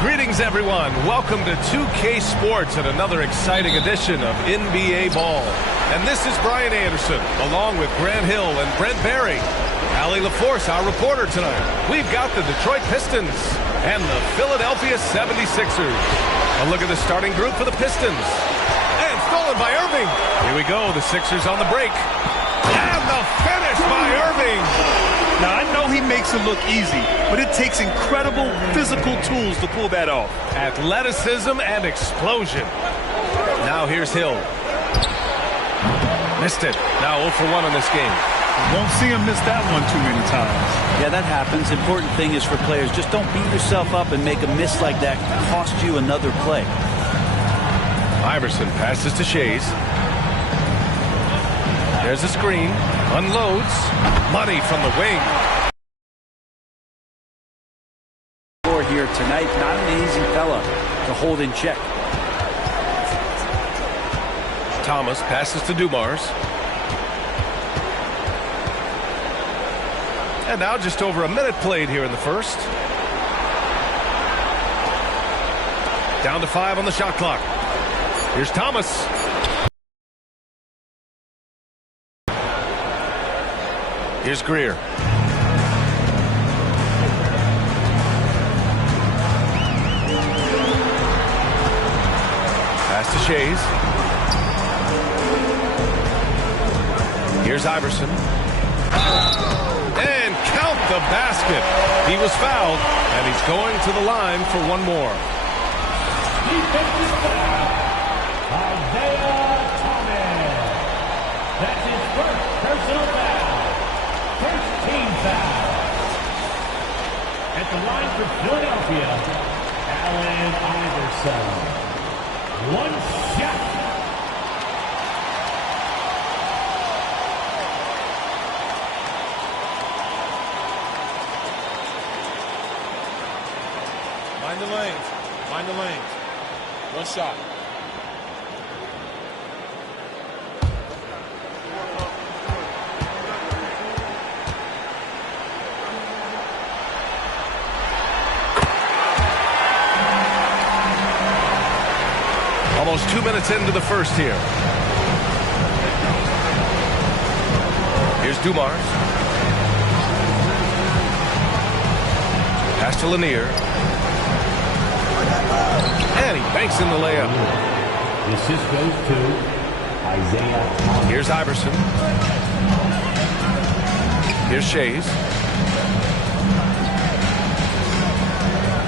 Greetings, everyone. Welcome to 2K Sports and another exciting edition of NBA Ball. And this is Brian Anderson, along with Grant Hill and Brent Barry. Allie LaForce, our reporter tonight. We've got the Detroit Pistons and the Philadelphia 76ers. A look at the starting group for the Pistons. And stolen by Irving. Here we go, the Sixers on the break. And the finish by Irving. Now, I know he makes it look easy, but it takes incredible physical tools to pull that off. Athleticism and explosion. Now here's Hill. Missed it. Now 0 for 1 in this game. Won't see him miss that one too many times. Yeah, that happens. Important thing is for players, just don't beat yourself up and make a miss like that cost you another play. Iverson passes to Shays. There's a screen. Unloads. Money from the wing. Here tonight, not an easy fella to hold in check. Thomas passes to Dumars. And now just over a minute played here in the first. Down to 5 on the shot clock. Here's Thomas. Here's Greer. Pass to Shays. Here's Iverson. And count the basket. He was fouled, and he's going to the line for one more. That's his first personal foul. First team foul. At the line for Philadelphia, Allen Iverson. One shot. Mind the lanes. Mind the lanes. One shot. Almost 2 minutes into the first here. Here's Dumars. Pass to Lanier. And he banks in the layup. The assist goes to Isaiah Thomas. Here's Iverson. Here's Shays.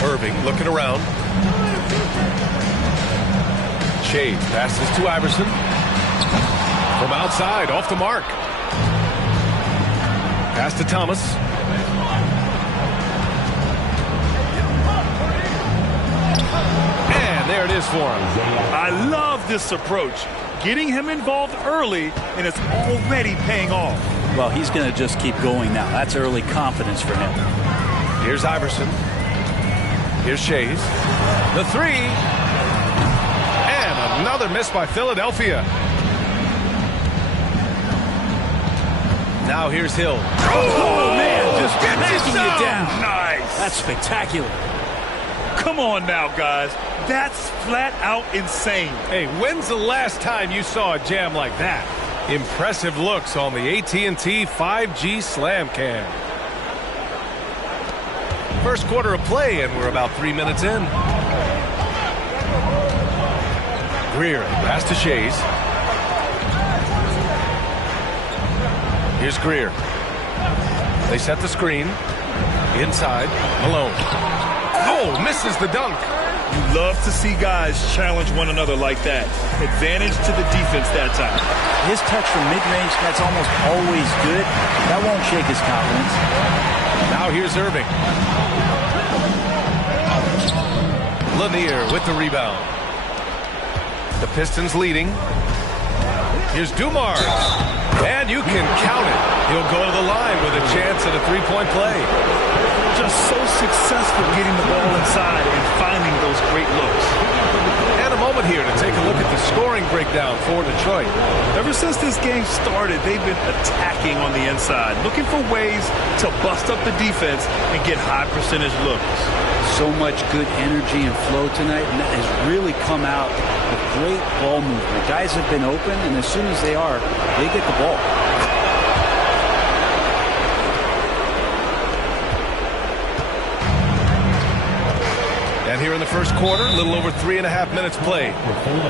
Irving looking around. Shays passes to Iverson. From outside, off the mark. Pass to Thomas. And there it is for him. I love this approach. Getting him involved early, and it's already paying off. Well, he's going to just keep going now. That's early confidence for him. Here's Iverson. Here's Shays. The three. And another miss by Philadelphia. Now here's Hill. Oh man, just knocking you down. Nice. That's spectacular. Come on now, guys. That's flat out insane. Hey, when's the last time you saw a jam like that? Impressive looks on the AT&T 5G Slam Cam. First quarter of play, and we're about 3 minutes in. Greer, pass to Shays. Here's Greer. They set the screen. Inside, Malone. Oh, misses the dunk. You love to see guys challenge one another like that. Advantage to the defense that time. His touch from mid-range, that's almost always good. That won't shake his confidence. Now here's Irving. Lanier with the rebound. The Pistons leading. Here's Dumars. And you can count it. He'll go to the line with a chance at a three-point play. Just so successful getting the ball inside and finding those great looks. And a moment here to take a look at the scoring breakdown for Detroit. Ever since this game started, they've been attacking on the inside, looking for ways to bust up the defense and get high percentage looks. So much good energy and flow tonight, and that has really come out with great ball movement. Guys have been open, and as soon as they are, they get the ball. And here in the first quarter, a little over 3.5 minutes played.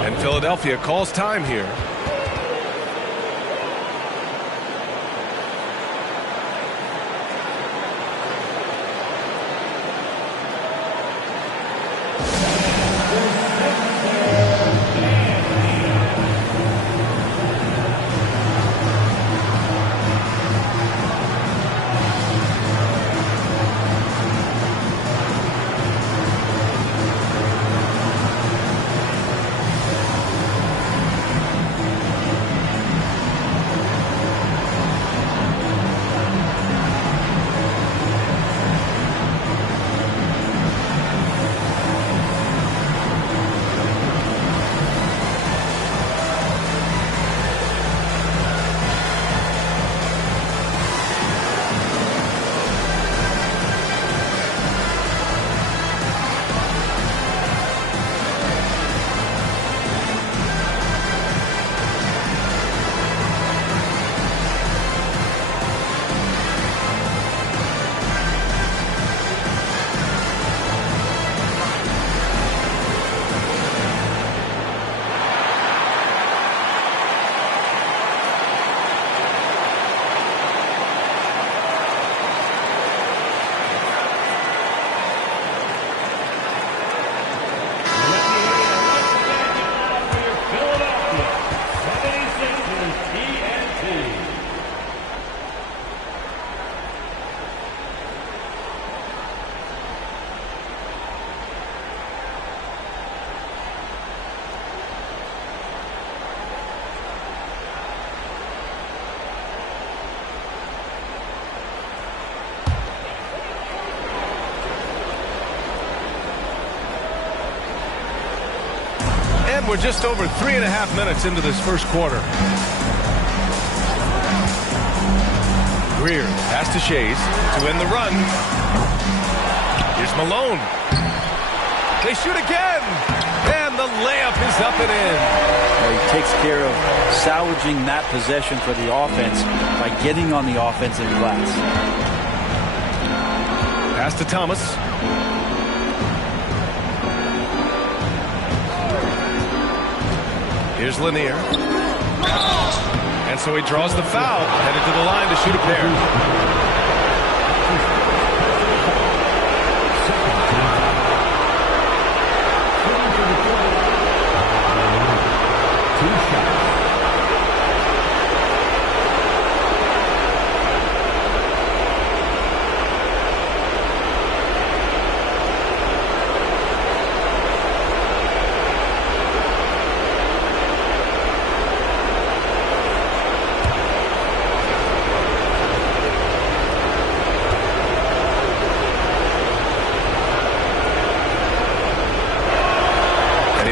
And Philadelphia calls time here. And we're just over 3.5 minutes into this first quarter. Greer pass to Shays to end the run. Here's Malone. They shoot again. And the layup is up and in. He takes care of salvaging that possession for the offense by getting on the offensive glass. Pass to Thomas. Here's Lanier. And so he draws the foul, headed to the line to shoot a pair.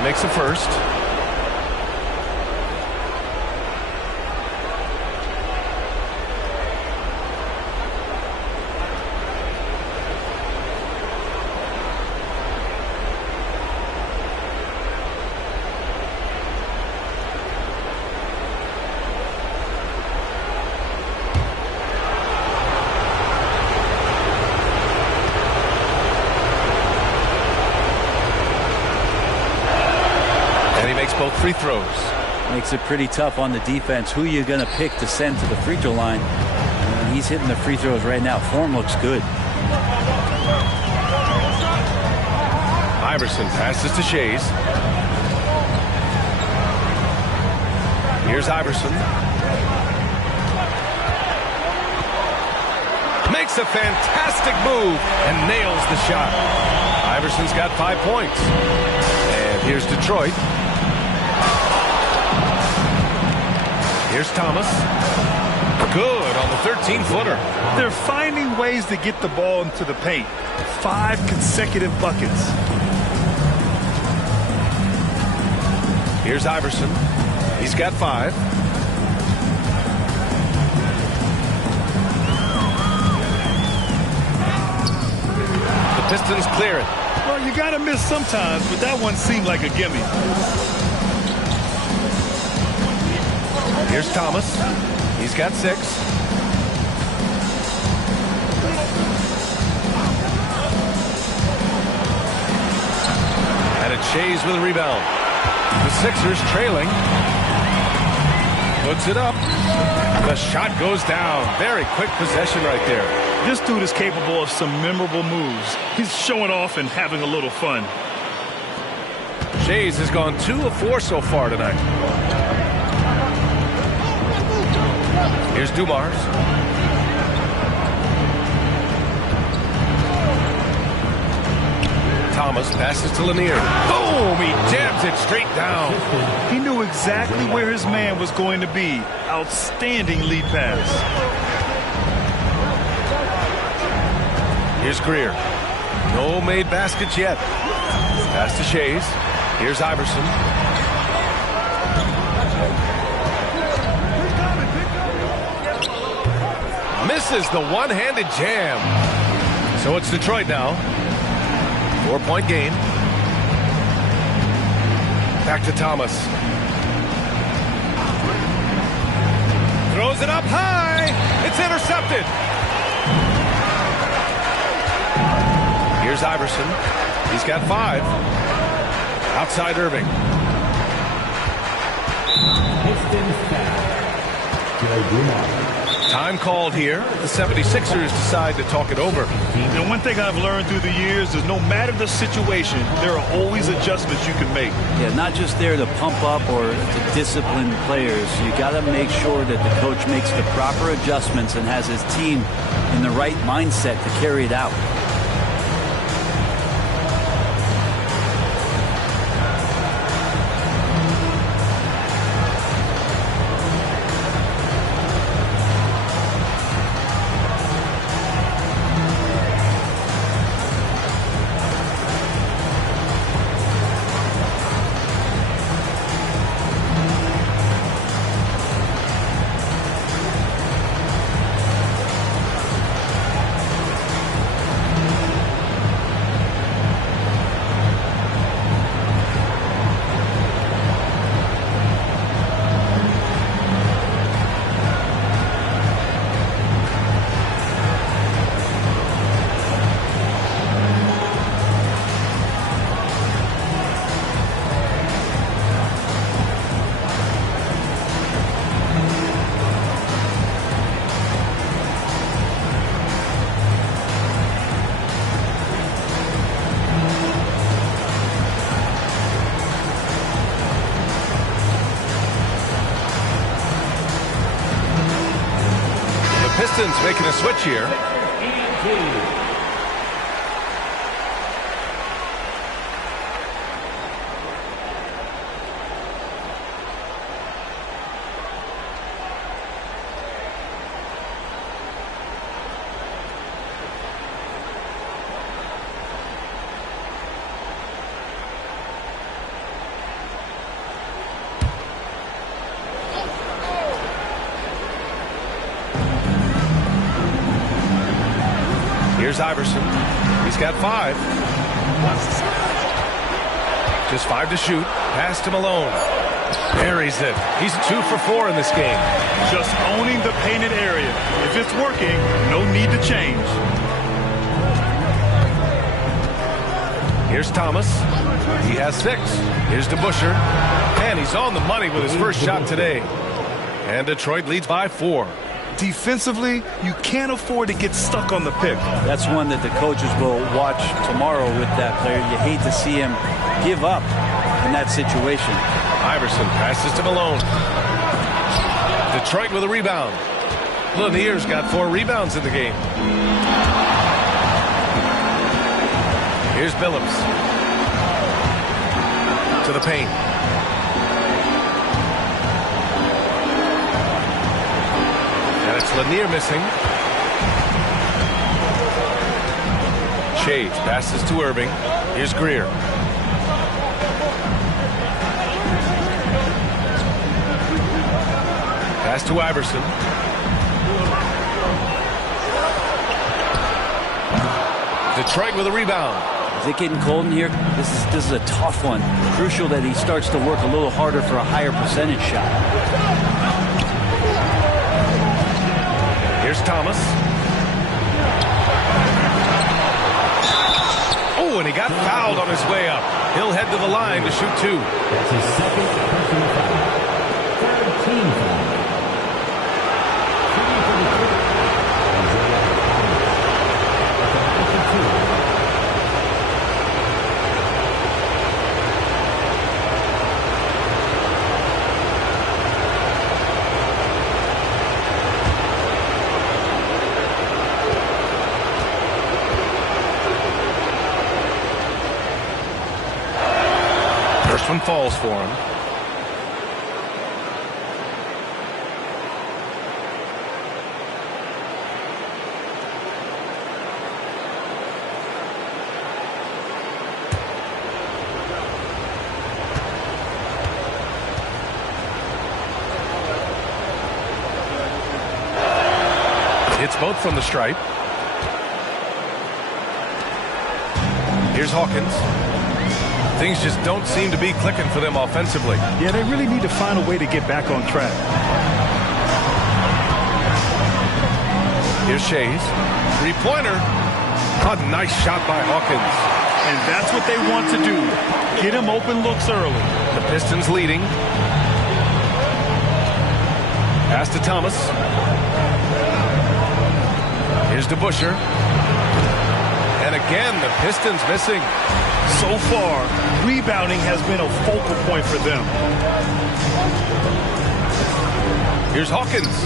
Makes the first. Both free throws. Makes it pretty tough on the defense. Who you're going to pick to send to the free throw line. And he's hitting the free throws right now. Form looks good. Iverson passes to Shays. Here's Iverson. Makes a fantastic move and nails the shot. Iverson's got 5 points. And here's Detroit. Here's Thomas. Good on the 13-footer. They're finding ways to get the ball into the paint. 5 consecutive buckets. Here's Iverson. He's got 5. The Pistons clear it. Well, you got to miss sometimes, but that one seemed like a gimme. Here's Thomas. He's got 6. And it's Shays with a rebound. The Sixers trailing. Puts it up. The shot goes down. Very quick possession right there. This dude is capable of some memorable moves. He's showing off and having a little fun. Shays has gone 2 of 4 so far tonight. Here's Dumars. Thomas passes to Lanier. Boom! He jams it straight down. He knew exactly where his man was going to be. Outstanding lead pass. Here's Greer. No made baskets yet. Pass to Shays. Here's Iverson. Misses the one-handed jam. So it's Detroit now. 4-point game. Back to Thomas. Throws it up high. It's intercepted. Here's Iverson. He's got 5. Outside Irving. Time called here. The 76ers decide to talk it over. And one thing I've learned through the years is no matter the situation, there are always adjustments you can make. Yeah, not just there to pump up or to discipline players. You got to make sure that the coach makes the proper adjustments and has his team in the right mindset to carry it out. Pistons making a switch here. Here's Iverson. He's got 5. Just 5 to shoot. Pass to Malone. Buries it. He's 2 for 4 in this game. Just owning the painted area. If it's working, no need to change. Here's Thomas. He has 6. Here's DeBusschere. And he's on the money with his first shot today. And Detroit leads by 4. Defensively, you can't afford to get stuck on the pick. That's one that the coaches will watch tomorrow with that player. You hate to see him give up in that situation. Iverson passes to Malone. Detroit with a rebound. Lanier's got 4 rebounds in the game. Here's Billups. To the paint. And it's Lanier missing. Shades passes to Irving. Here's Greer. Pass to Iverson. Detroit with a rebound. Is it getting cold in here? This is a tough one. Crucial that he starts to work a little harder for a higher percentage shot. Here's Thomas. Oh, and he got fouled on his way up. He'll head to the line to shoot 2. That's his second personal foul. Third team foul. Shooting for Detroit, Isaiah Thomas. At the line for 2. First one falls for him. Hits both from the stripe. Here's Hawkins. Things just don't seem to be clicking for them offensively. Yeah, they really need to find a way to get back on track. Here's Shays. Three-pointer. A nice shot by Hawkins. And that's what they want to do. Get him open looks early. The Pistons leading. Pass to Thomas. Here's DeBusschere. And again, the Pistons missing. So far, rebounding has been a focal point for them. Here's Hawkins.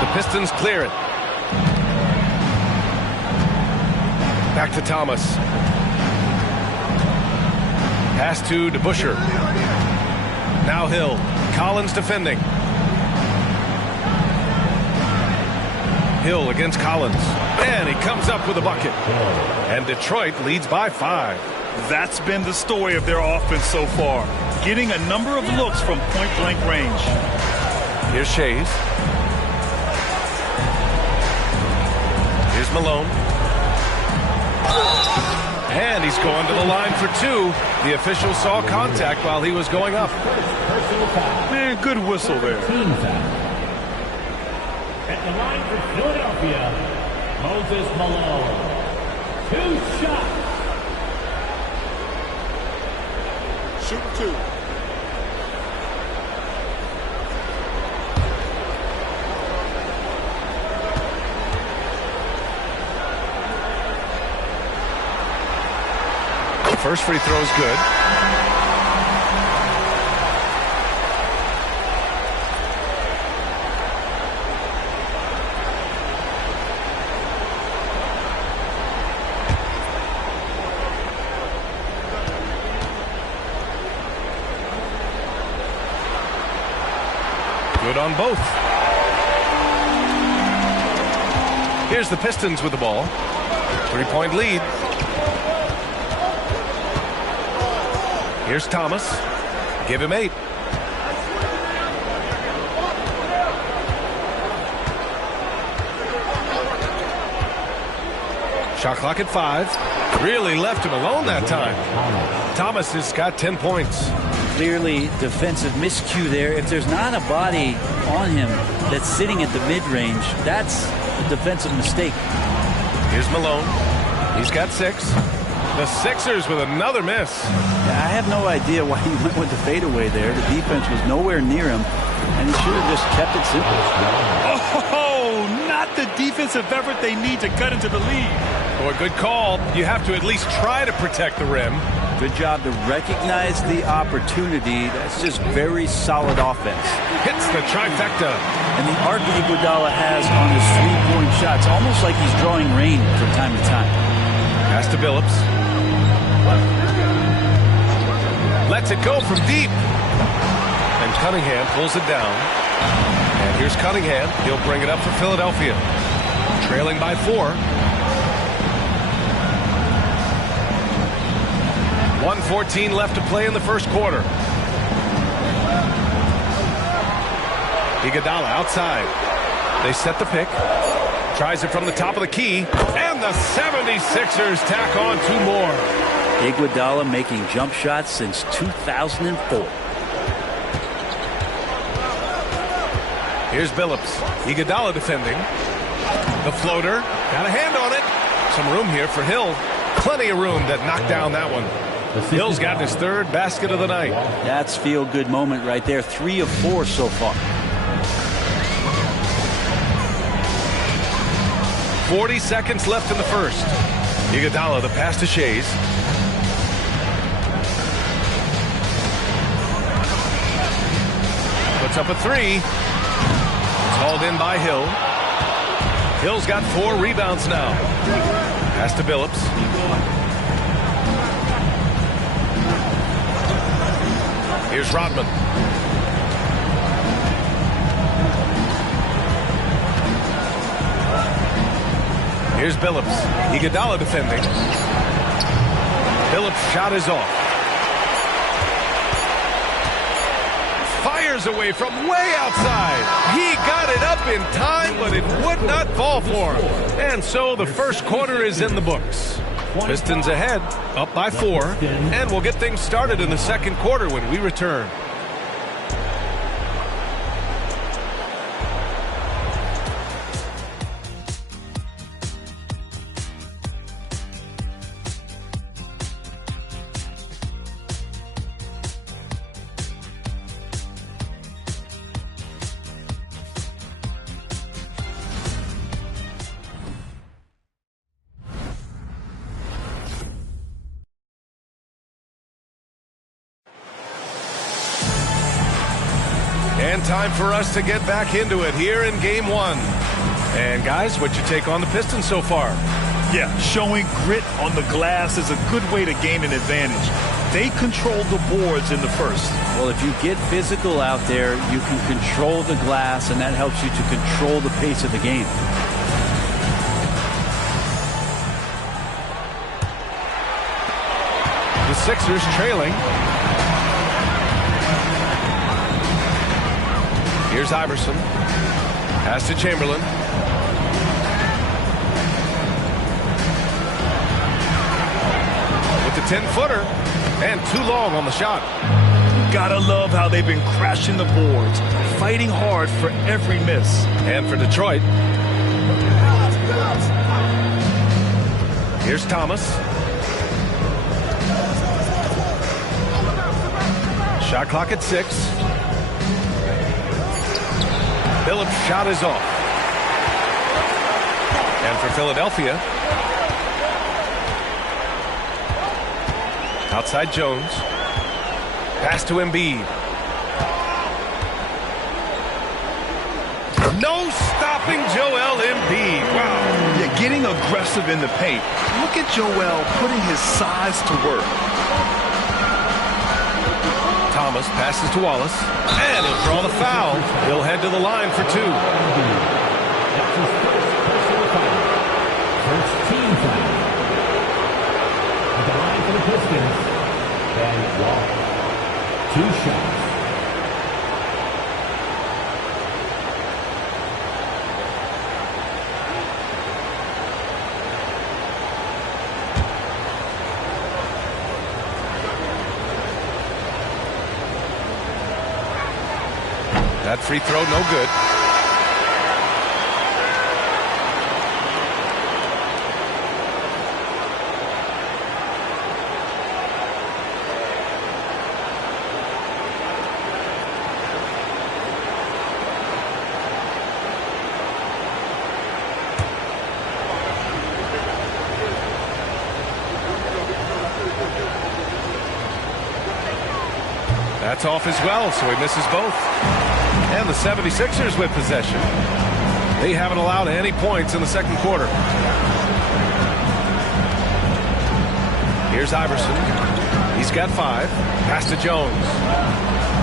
The Pistons clear it. Back to Thomas. Pass to DeBusschere. Now Hill. Collins defending. Hill against Collins. And he comes up with a bucket. And Detroit leads by 5. That's been the story of their offense so far. Getting a number of looks from point-blank range. Here's Shays. Here's Malone. And he's going to the line for 2. The official saw contact while he was going up. Man, good whistle there. Team foul. At the line for Philadelphia, Moses Malone. 2 shots. Shoot 2. First free throw is good. Good on both. Here's the Pistons with the ball. 3-point lead. Here's Thomas. Give him 8. Shot clock at 5. Really left him alone that time. Thomas has got 10 points. Clearly defensive miscue there. If there's not a body on him that's sitting at the mid-range, that's a defensive mistake. Here's Malone. He's got 6. The Sixers with another miss. I have no idea why he went with the fadeaway there. The defense was nowhere near him, and he should have just kept it simple. Oh, not the defensive effort they need to cut into the lead. Boy, good call. You have to at least try to protect the rim. Good job to recognize the opportunity. That's just very solid offense. Hits the trifecta. And the arc that Iguodala has on his three-point shots, almost like he's drawing rain from time to time. Pass to Billups. Lets it go from deep. And Cunningham pulls it down. And here's Cunningham. He'll bring it up for Philadelphia. Trailing by 4. 1:14 left to play in the first quarter. Iguodala outside. They set the pick. Tries it from the top of the key. And the 76ers tack on 2 more. Iguodala making jump shots since 2004. Here's Billups. Iguodala defending. The floater. Got a hand on it. Some room here for Hill. Plenty of room that knocked down that one. Hill's got his 3rd basket of the night. That's feel-good moment right there. 3 of 4 so far. 40 seconds left in the first. Iguodala, the pass to Shays. Puts up a 3. It's hauled in by Hill. Hill's got 4 rebounds now. Pass to Billups. Here's Rodman. Here's Billups. Iguodala defending. Billups' shot is off. Fires away from way outside. He got it up in time, but it would not fall for him. And so the first quarter is in the books. Pistons ahead, up by 4, and we'll get things started in the second quarter when we return. And time for us to get back into it here in Game 1. And guys, what's your take on the Pistons so far? Yeah, showing grit on the glass is a good way to gain an advantage. They controlled the boards in the first. Well, if you get physical out there, you can control the glass, and that helps you to control the pace of the game. The Sixers trailing. Here's Iverson. Pass to Chamberlain. With the 10-footer. And too long on the shot. Gotta love how they've been crashing the boards, fighting hard for every miss. And for Detroit. Here's Thomas. Shot clock at 6. Billups' shot is off. And for Philadelphia, outside Jones. Pass to Embiid. No stopping Joel Embiid. Wow. Yeah, getting aggressive in the paint. Look at Joel putting his size to work. Thomas passes to Wallace, and he'll draw the foul. He'll head to the line for 2. That's his first personal foul. First team foul. At the line for the Pistons, Ben Wallace. 2 shots. That free throw, no good. That's off as well, so he misses both. And the 76ers with possession. They haven't allowed any points in the second quarter. Here's Iverson. He's got 5. Pass to Jones.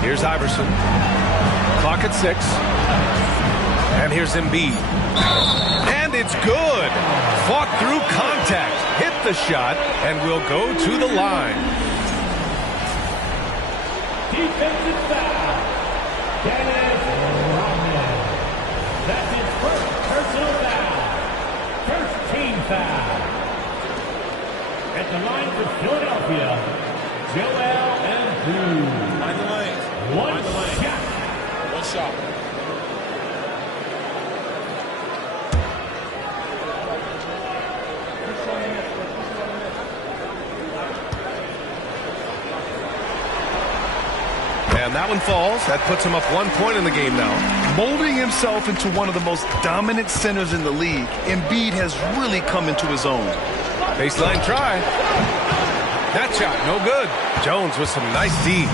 Here's Iverson. Clock at 6. And here's Embiid. And it's good. Fought through contact. Hit the shot and will go to the line. Defensive foul. Dennis Rodman. foul. At the line for Philadelphia, Joel Embiid. Mind the lanes. One Mind the lanes. shot. One shot. And that one falls. That puts him up 1 point in the game now. Molding himself into one of the most dominant centers in the league, Embiid has really come into his own. Baseline try. That shot, no good. Jones with some nice D.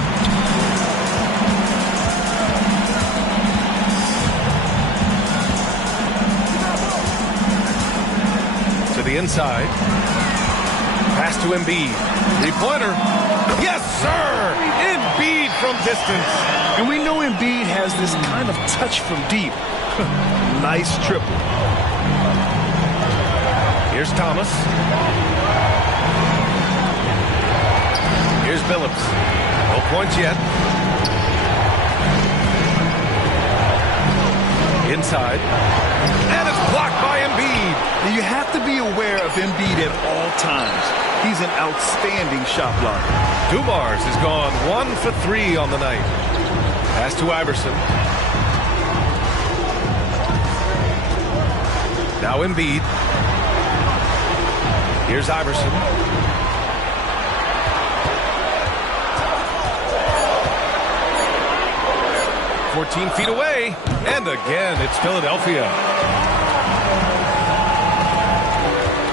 To the inside. Pass to Embiid. Three-pointer. Yes, sir! Embiid from distance. And we know Embiid has this kind of touch from deep. Nice triple. Here's Thomas. Here's Billups. No points yet. Inside. And it's blocked by Embiid. And you have to be aware of Embiid at all times. He's an outstanding shot blocker. Dumars has gone 1 for 3 on the night. Pass to Iverson. Now Embiid. Here's Iverson. "14 feet away." And again, it's Philadelphia.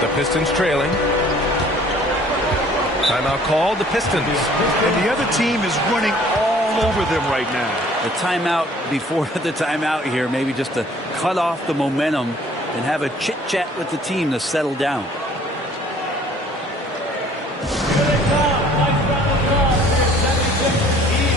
The Pistons trailing. Timeout called, the Pistons. And the other team is running all over them right now. The timeout before the timeout here, maybe just to cut off the momentum and have a chit-chat with the team to settle down. Here they come. Nice round of applause for your 76 ENT.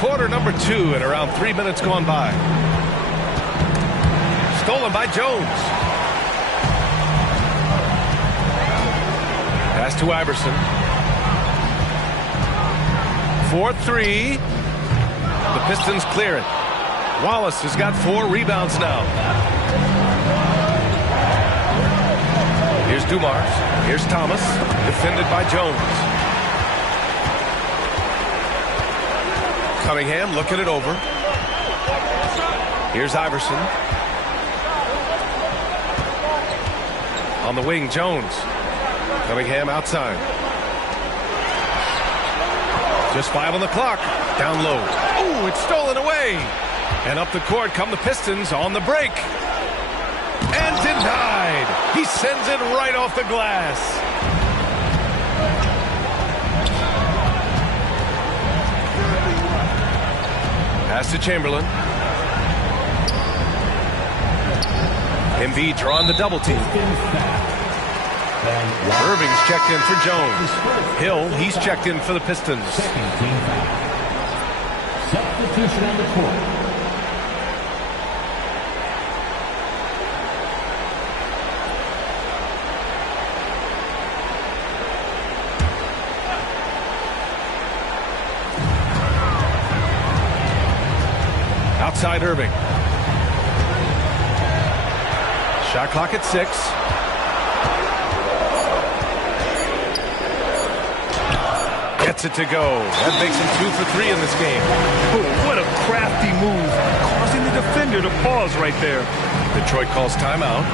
Quarter number 2 and around 3 minutes gone by. Stolen by Jones. Pass to Iverson. 4-3. The Pistons clear it. Wallace has got 4 rebounds now. Here's Dumars. Here's Thomas. Defended by Jones. Cunningham looking it over. Here's Iverson. On the wing, Jones. Cunningham outside. Just 5 on the clock. Down low. Ooh, it's stolen away. And up the court come the Pistons on the break. And denied. He sends it right off the glass. Pass to Chamberlain. Embiid drawing the double team. Irving's checked in for Jones. Hill, he's checked in for the Pistons. Second team foul. Substitution on the court. Outside Irving. Shot clock at 6. Gets it to go. That makes him 2 for 3 in this game. Oh, what a crafty move, causing the defender to pause right there. Detroit calls timeout.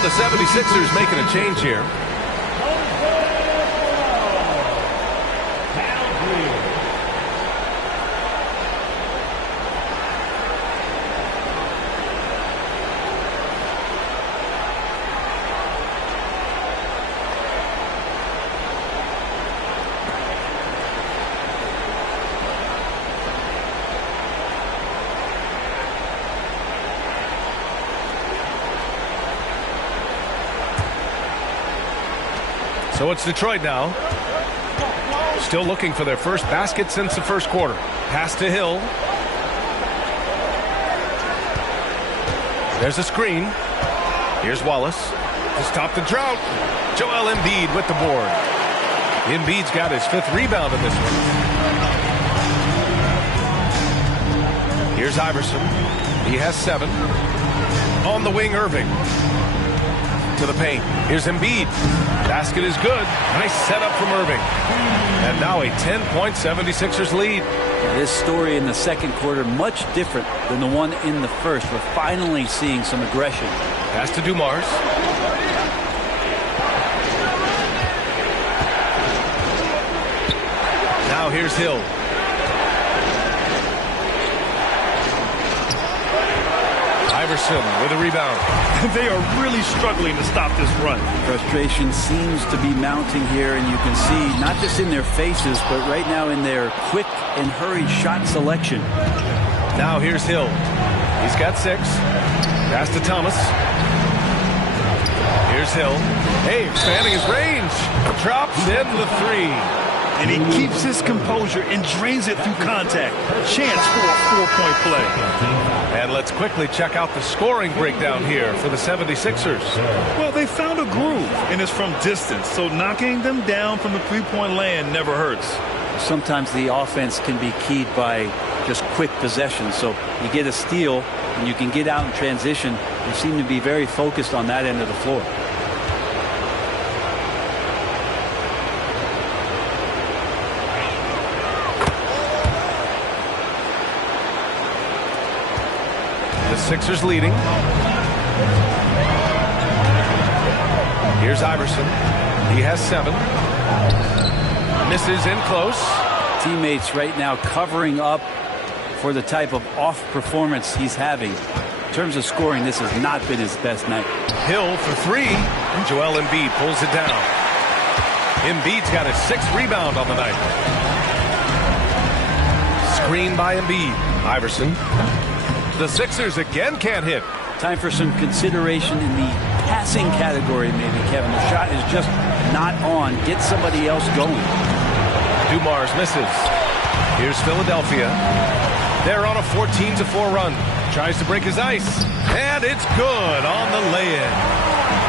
The 76ers making a change here. So it's Detroit now. Still looking for their first basket since the first quarter. Pass to Hill. There's a screen. Here's Wallace to stop the drought. Joel Embiid with the board. Embiid's got his 5th rebound in this one. Here's Iverson. He has 7. On the wing, Irving. To the paint. Here's Embiid. Basket is good. Nice setup from Irving. And now a 10-point 76ers lead. This story in the second quarter much different than the one in the first. We're finally seeing some aggression. Pass to Dumars. Now here's Hill. Iverson with a rebound. They are really struggling to stop this run. Frustration seems to be mounting here, and you can see not just in their faces, but right now in their quick and hurried shot selection. Now here's Hill. He's got 6. Pass to Thomas. Here's Hill. Hey, expanding his range. Drops in the 3. And he keeps his composure and drains it through contact. Chance for a 4-point play. And let's quickly check out the scoring breakdown here for the 76ers. Well, they found a groove, and it's from distance, so knocking them down from the three-point land never hurts. Sometimes the offense can be keyed by just quick possession. So you get a steal, and you can get out in transition. They seem to be very focused on that end of the floor. Sixers leading. Here's Iverson. He has 7. Misses in close. Teammates right now covering up for the type of off performance he's having. In terms of scoring, this has not been his best night. Hill for 3. And Joel Embiid pulls it down. Embiid's got his 6th rebound on the night. Screen by Embiid. Iverson. The Sixers again can't hit. Time for some consideration in the passing category, maybe, Kevin. The shot is just not on. Get somebody else going. Dumars misses. Here's Philadelphia. They're on a 14-4 run. Tries to break his ice. And it's good on the lay-in.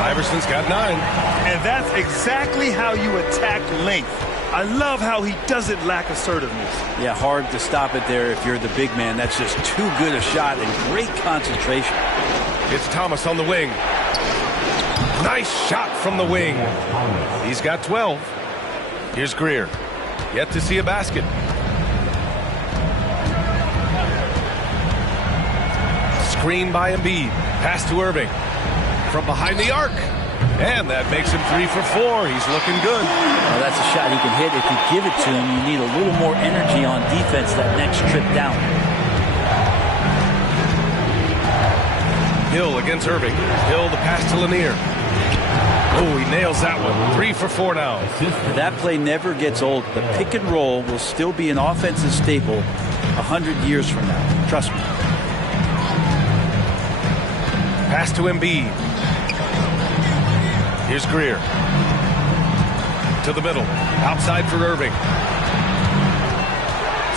Iverson's got 9. And that's exactly how you attack length. I love how he doesn't lack assertiveness. Yeah, hard to stop it there if you're the big man. That's just too good a shot and great concentration. It's Thomas on the wing. Nice shot from the wing. He's got 12. Here's Greer. Yet to see a basket. Screen by Embiid. Pass to Irving. From behind the arc. And that makes him 3 for 4. He's looking good. Well, that's a shot he can hit. If you give it to him, you need a little more energy on defense that next trip down. Hill against Irving. Hill the pass to Lanier. Oh, he nails that one. 3 for 4 now. That play never gets old. The pick and roll will still be an offensive staple 100 years from now. Trust me. Pass to Embiid. Here's Greer. To the middle. Outside for Irving.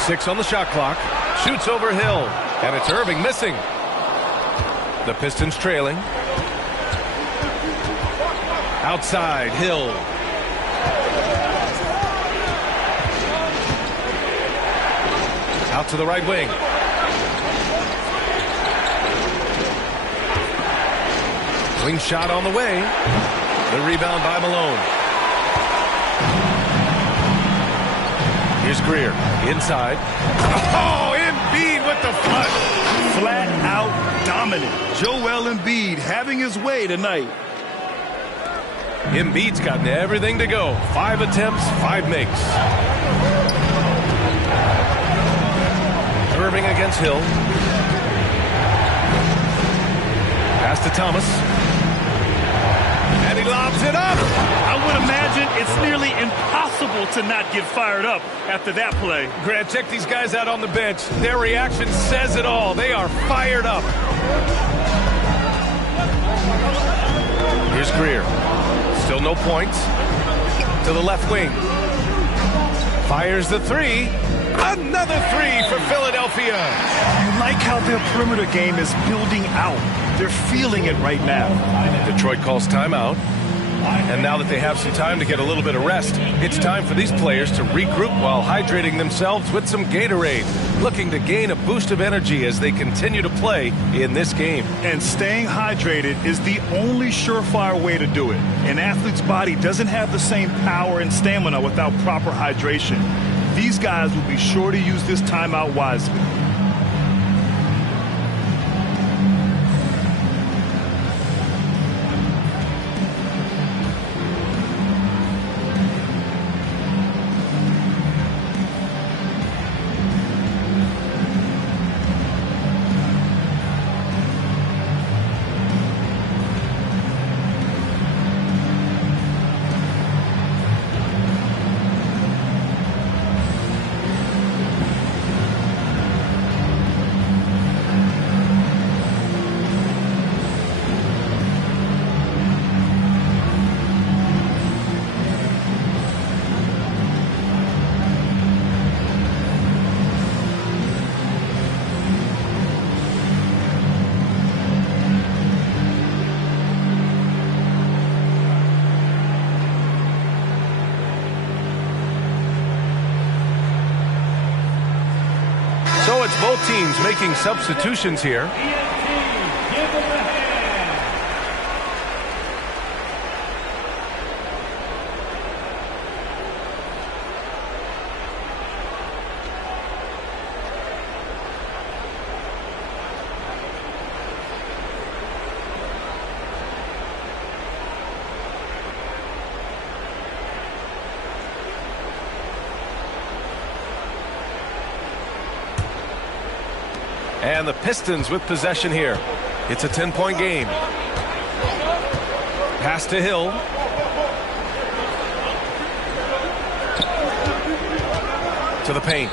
6 on the shot clock. Shoots over Hill. And it's Irving missing. The Pistons trailing. Outside, Hill. Out to the right wing. Wing shot on the way. The rebound by Malone. Here's Greer. Inside. Oh, Embiid with the flush. Flat out dominant. Joel Embiid having his way tonight. Embiid's gotten everything to go. 5 attempts, 5 makes. Irving against Hill. Pass to Thomas. And he lobs it up. I would imagine it's nearly impossible to not get fired up after that play. Grant, check these guys out on the bench. Their reaction says it all. They are fired up. Here's Greer. Still no points. To the left wing. Fires the 3. Another 3 for Philadelphia. You like how their perimeter game is building out. They're feeling it right now. Detroit calls timeout. And now that they have some time to get a little bit of rest, it's time for these players to regroup while hydrating themselves with some Gatorade, looking to gain a boost of energy as they continue to play in this game. And staying hydrated is the only surefire way to do it. An athlete's body doesn't have the same power and stamina without proper hydration. These guys will be sure to use this timeout wisely. So it's both teams making substitutions here. And the Pistons with possession here. It's a 10-point game. Pass to Hill. To the paint.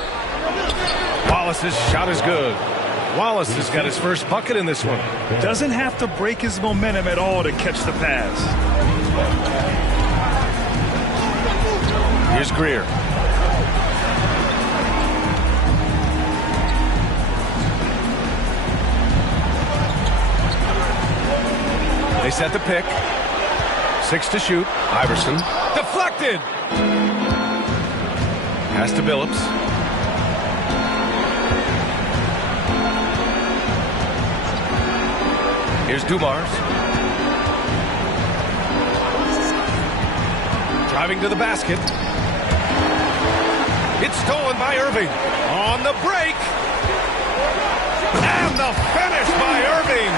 Wallace's shot is good. Wallace has got his first bucket in this one. Doesn't have to break his momentum at all to catch the pass. Here's Greer. They set the pick. 6 to shoot. Iverson. Deflected. Pass to Billups. Here's Dumars. Driving to the basket. It's stolen by Irving. On the break. And the finish by Irving.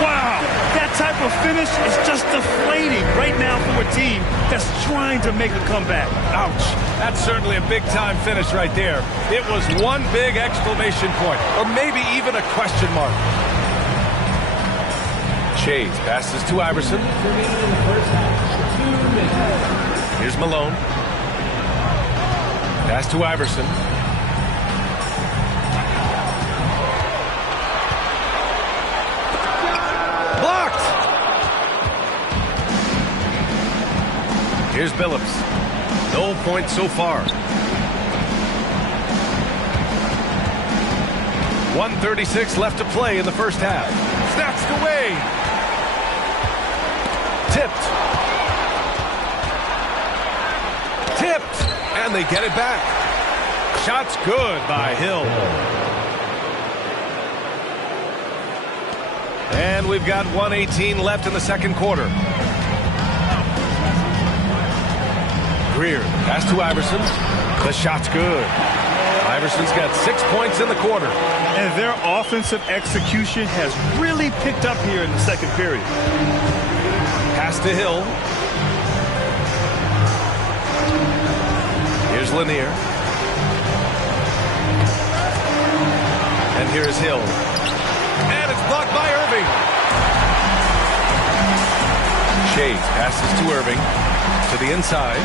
Wow, that type of finish is just deflating right now for a team that's trying to make a comeback. Ouch. That's certainly a big-time finish right there. It was one big exclamation point, or maybe even a question mark. Chase passes to Iverson. Here's Malone. Pass to Iverson. Blocked! Here's Billups. No points so far. 1:36 left to play in the first half. Snatched away. Tipped. Tipped. And they get it back. Shot's good by Hill. And we've got 1:18 left in the second quarter. Greer, pass to Iverson. The shot's good. Iverson's got 6 points in the quarter. And their offensive execution has really picked up here in the second period. Pass to Hill. Here's Lanier. And here's Hill. And it's blocked by Irving. Chase passes to Irving. To the inside.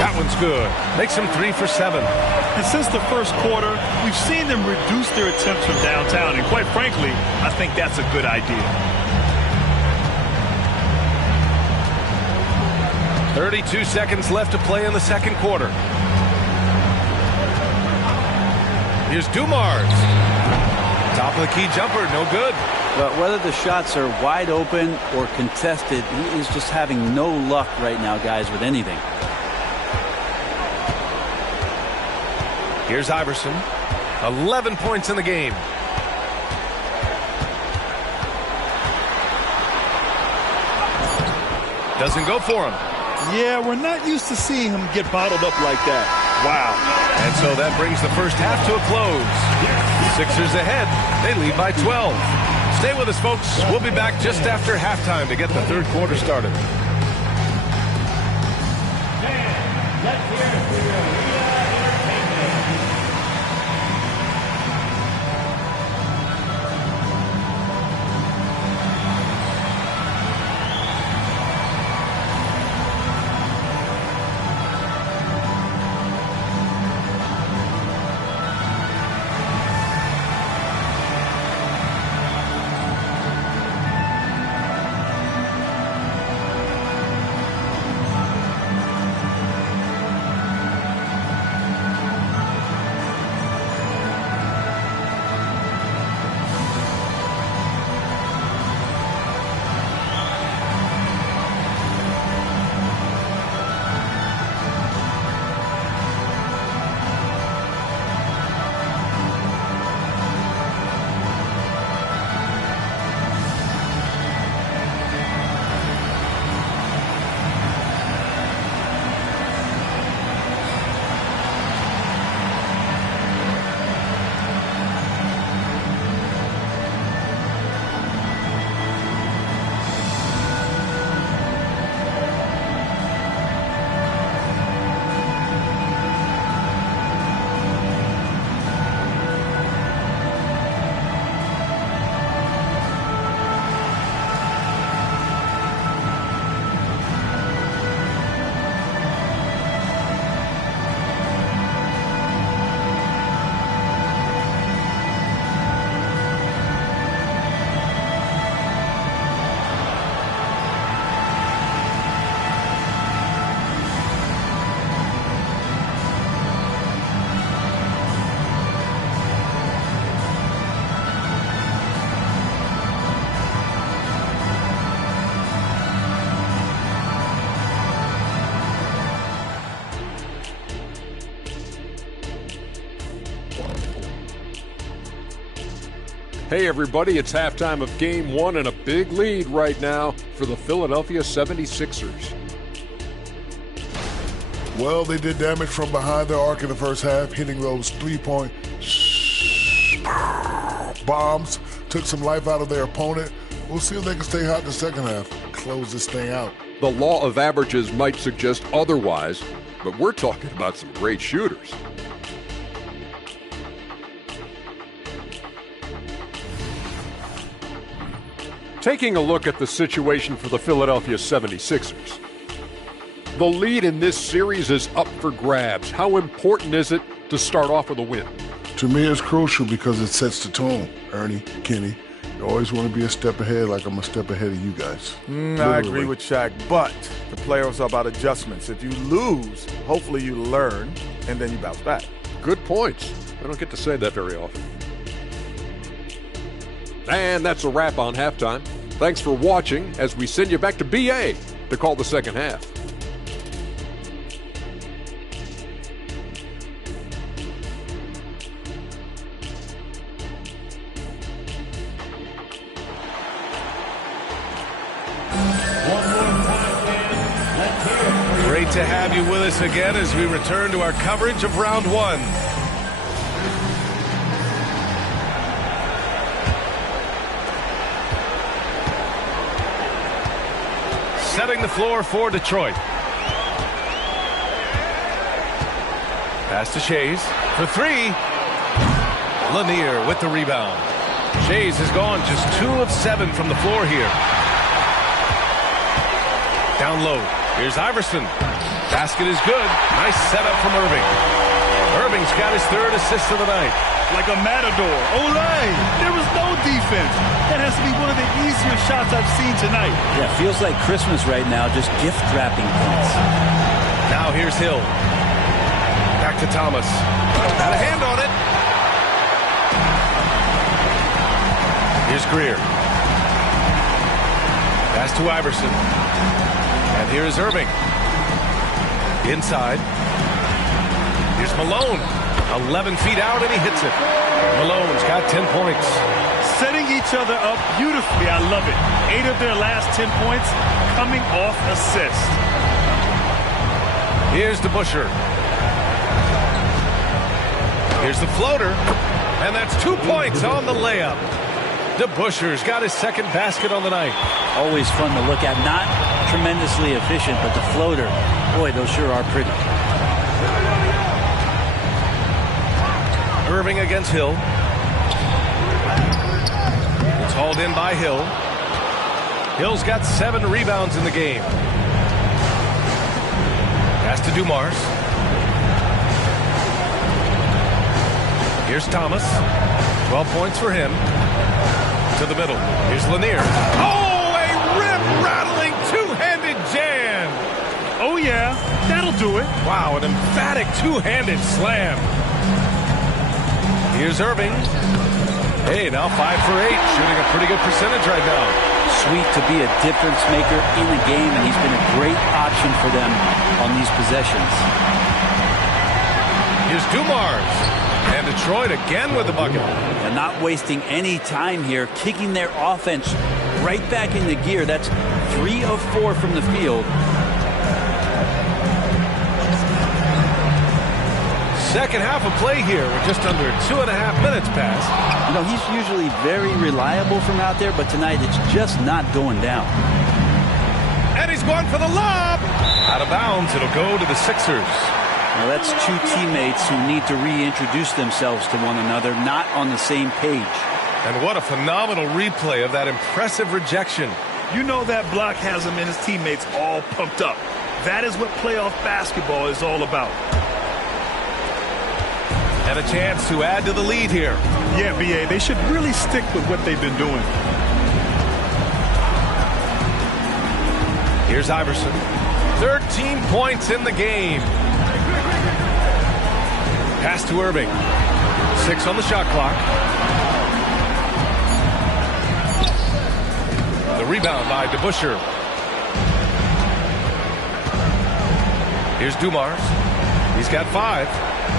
That one's good. Makes him 3 for 7. And since the first quarter, we've seen them reduce their attempts from downtown. And quite frankly, I think that's a good idea. 32 seconds left to play in the second quarter. Here's Dumars. Top of the key jumper, no good. But whether the shots are wide open or contested, he is just having no luck right now, guys, with anything. Here's Iverson. 11 points in the game. Doesn't go for him. Yeah, we're not used to seeing him get bottled up like that. Wow. And so that brings the first half to a close. Sixers ahead. They lead by 12. Stay with us, folks. We'll be back just after halftime to get the third quarter started. Let's hear it for your Arena Entertainment. Hey everybody, it's halftime of Game 1 and a big lead right now for the Philadelphia 76ers. Well, they did damage from behind their arc in the first half, hitting those three-point bombs, took some life out of their opponent. We'll see if they can stay hot in the second half, close this thing out. The law of averages might suggest otherwise, but we're talking about some great shooters. Taking a look at the situation for the Philadelphia 76ers. The lead in this series is up for grabs. How important is it to start off with a win? To me, it's crucial because it sets the tone. Ernie, Kenny, you always want to be a step ahead, like I'm a step ahead of you guys. I agree with Shaq, but the playoffs are about adjustments. If you lose, hopefully you learn, and then you bounce back. Good points. I don't get to say that very often. And that's a wrap on halftime. Thanks for watching as we send you back to BA to call the second half. Great to have you with us again as we return to our coverage of round one. Setting the floor for Detroit. Pass to Shays for three. Lanier with the rebound. Shays has gone just 2 of 7 from the floor here. Down low. Here's Iverson. Basket is good. Nice setup from Irving. Irving's got his 3rd assist of the night. Like a matador. All right. There was no defense. That has to be one of the easier shots I've seen tonight. Yeah, feels like Christmas right now, just gift wrapping points. Now here's Hill. Back to Thomas. Got a hand on it. Here's Greer. Pass to Iverson. And here's Irving. Inside. Here's Malone. 11 feet out, and he hits it. Malone's got 10 points. Setting each other up beautifully. I love it. 8 of their last 10 points coming off assist. Here's DeBusschere. Here's the floater. And that's 2 points on the layup. DeBusschere's got his 2nd basket on the night. Always fun to look at. Not tremendously efficient, but the floater, boy, those sure are pretty. Irving against Hill. It's hauled in by Hill. Hill's got 7 rebounds in the game. Pass to Dumars. Here's Thomas. 12 points for him. To the middle. Here's Lanier. Oh, a rim-rattling 2-handed jam. Oh, yeah. That'll do it. Wow, an emphatic 2-handed slam. Here's Irving. Hey, now 5 for 8, shooting a pretty good percentage right now. Sweet to be a difference maker in the game, and he's been a great option for them on these possessions. Here's Dumars. And Detroit again with the bucket. And not wasting any time here, kicking their offense right back into gear. That's 3 of 4 from the field. Second half of play here. We're just under 2.5 minutes past. You know, he's usually very reliable from out there, but tonight it's just not going down. And he's going for the lob. Out of bounds. It'll go to the Sixers. Now that's 2 teammates who need to reintroduce themselves to one another, not on the same page. And what a phenomenal replay of that impressive rejection. You know that block has him and his teammates all pumped up. That is what playoff basketball is all about. And a chance to add to the lead here. Yeah, BA, they should really stick with what they've been doing. Here's Iverson. 13 points in the game. Pass to Irving. 6 on the shot clock. The rebound by DeBusschere. Here's Dumars. He's got 5.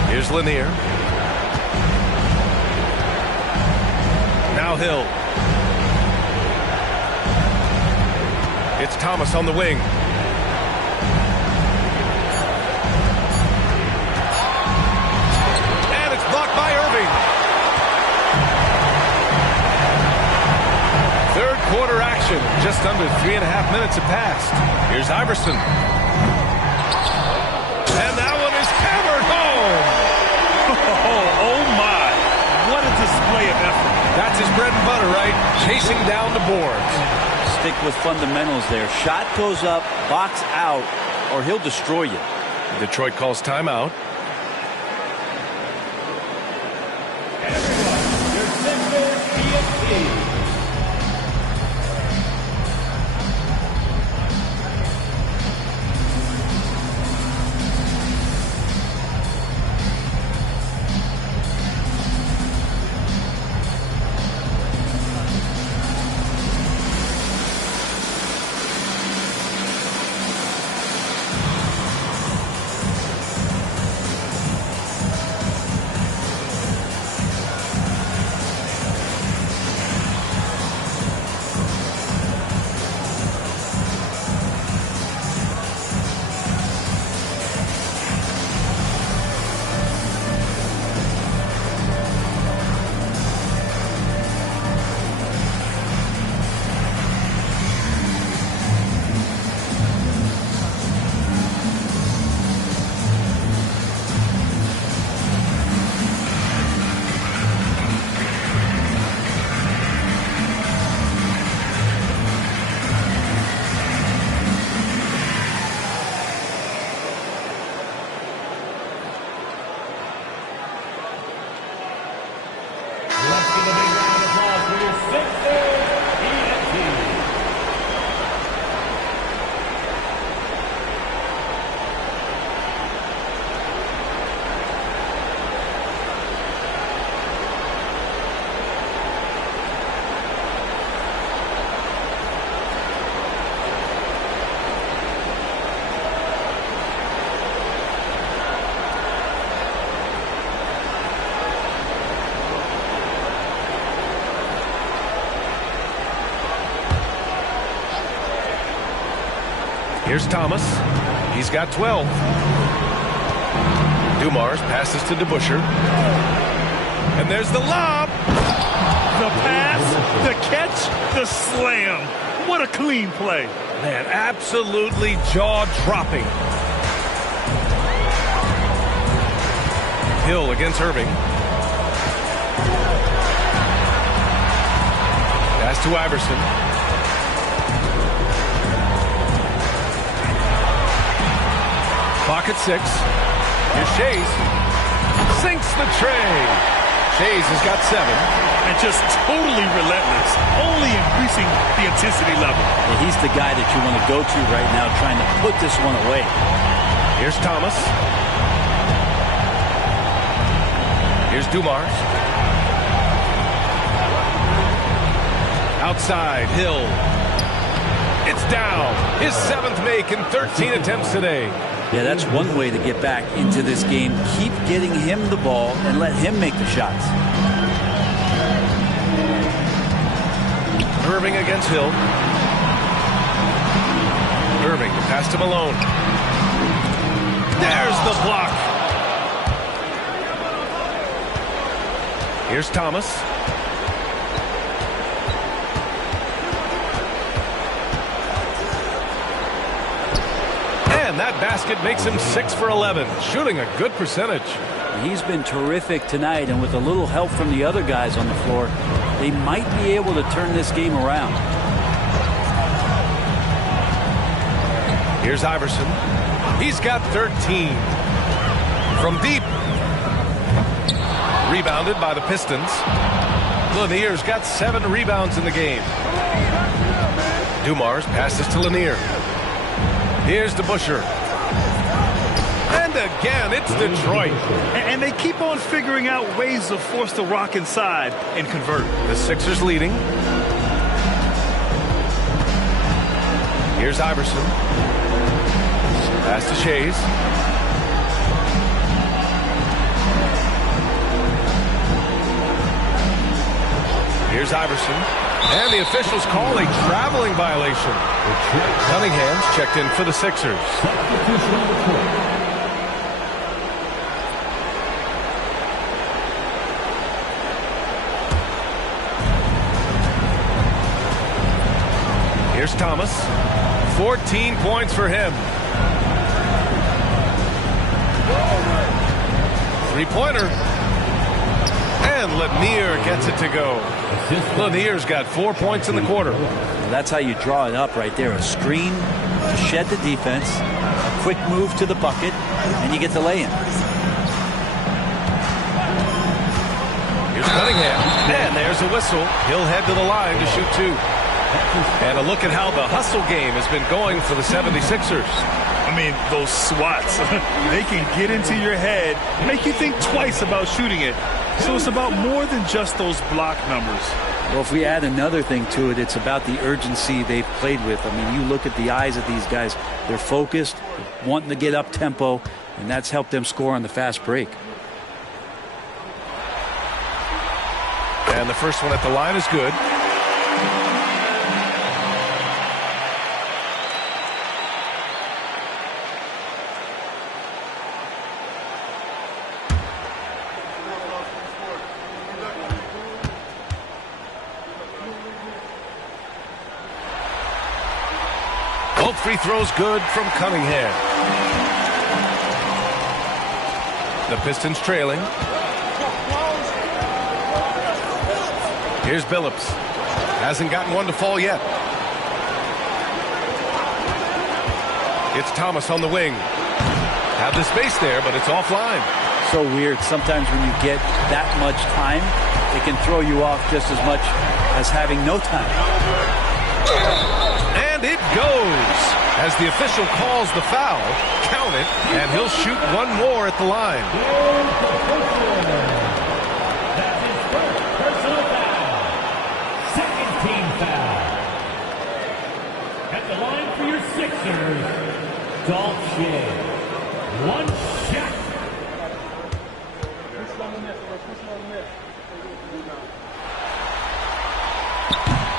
Here's Lanier. Now Hill. It's Thomas on the wing. And it's blocked by Irving. Third quarter action. Just under 3.5 minutes have passed. Here's Iverson. And that one is hammered home. Oh my. What a display of effort. That's his bread and butter, right? Chasing down the boards. Stick with fundamentals there. Shot goes up, box out, or he'll destroy you. Detroit calls timeout. Everyone, your Sixers ESP. Here's Thomas. He's got 12. Dumars passes to DeBusschere. And there's the lob. The pass, the catch, the slam. What a clean play. Man, absolutely jaw-dropping. Hill against Irving. Pass to Iverson. Clock at 6. Here's Shays. Sinks the tray. Shays has got 7. And just totally relentless. Only increasing the intensity level. Yeah, he's the guy that you want to go to right now trying to put this one away. Here's Thomas. Here's Dumars. Outside, Hill. It's down. His 7th make in 13 attempts today. Yeah, that's one way to get back into this game. Keep getting him the ball and let him make the shots. Irving against Hill. Irving, pass to Malone. There's the block. Here's Thomas. And that basket makes him 6 for 11, shooting a good percentage. He's been terrific tonight, and with a little help from the other guys on the floor, they might be able to turn this game around. Here's Iverson. He's got 13. From deep. Rebounded by the Pistons. Lanier's got 7 rebounds in the game. Dumars passes to Lanier. Here's DeBusschere. And again, it's Detroit. And they keep on figuring out ways to force the rock inside and convert. The Sixers leading. Here's Iverson. Pass to Shays. Here's Iverson. And the officials call a traveling violation. Cunningham's checked in for the Sixers. Here's Thomas. 14 points for him. Three-pointer. And Lanier gets it to go. Lanier's got 4 points in the quarter. Well, that's how you draw it up right there. A screen to shed the defense, a quick move to the bucket, and you get the lay-in. Here's Cunningham. And there's a whistle. He'll head to the line to shoot two. And a look at how the hustle game has been going for the 76ers. I mean, those swats, they can get into your head, make you think twice about shooting it. So it's about more than just those block numbers. Well, if we add another thing to it, it's about the urgency they've played with. I mean, you look at the eyes of these guys. They're focused, wanting to get up tempo, and that's helped them score on the fast break. And the first one at the line is good. Both free throws good from Cunningham. The Pistons trailing. Here's Billups. Hasn't gotten one to fall yet. It's Thomas on the wing. Have the space there, but it's offline. So weird. Sometimes when you get that much time, it can throw you off just as much as having no time. And it goes. As the official calls the foul, count it, and he'll shoot one more at the line. That's his first personal foul. Second team foul. At the line for your Sixers, Dolce. One shot.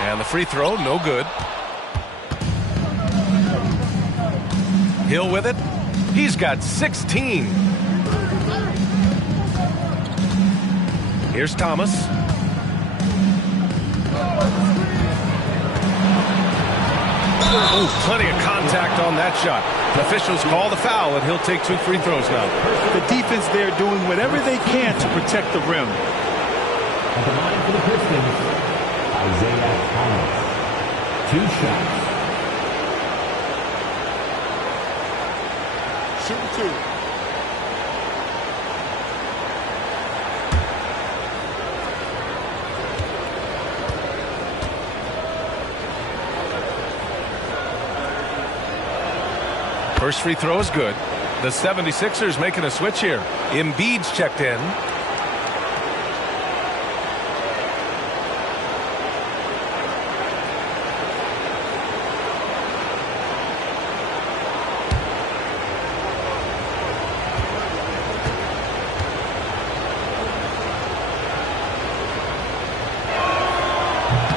And the free throw, no good. Hill with it. He's got 16. Here's Thomas. Oh, plenty of contact on that shot. The officials call the foul, and he'll take two free throws now. The defense there doing whatever they can to protect the rim. At the line for the Pistons, Isaiah Thomas. 2 shots. Shooting two. First free throw is good. The 76ers making a switch here. Embiid's checked in.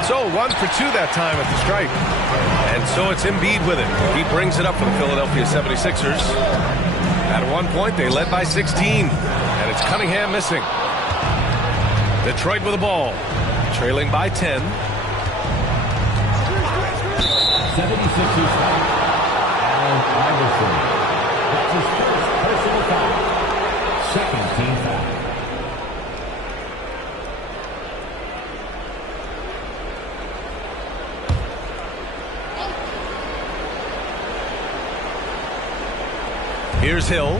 So 1 for 2 that time at the stripe. And so it's Embiid with it. He brings it up for the Philadelphia 76ers. At one point, they led by 16. And it's Cunningham missing. Detroit with the ball. Trailing by 10. 76ers foul. Allen Iverson. That's his first personal foul. Second team foul. Here's Hill.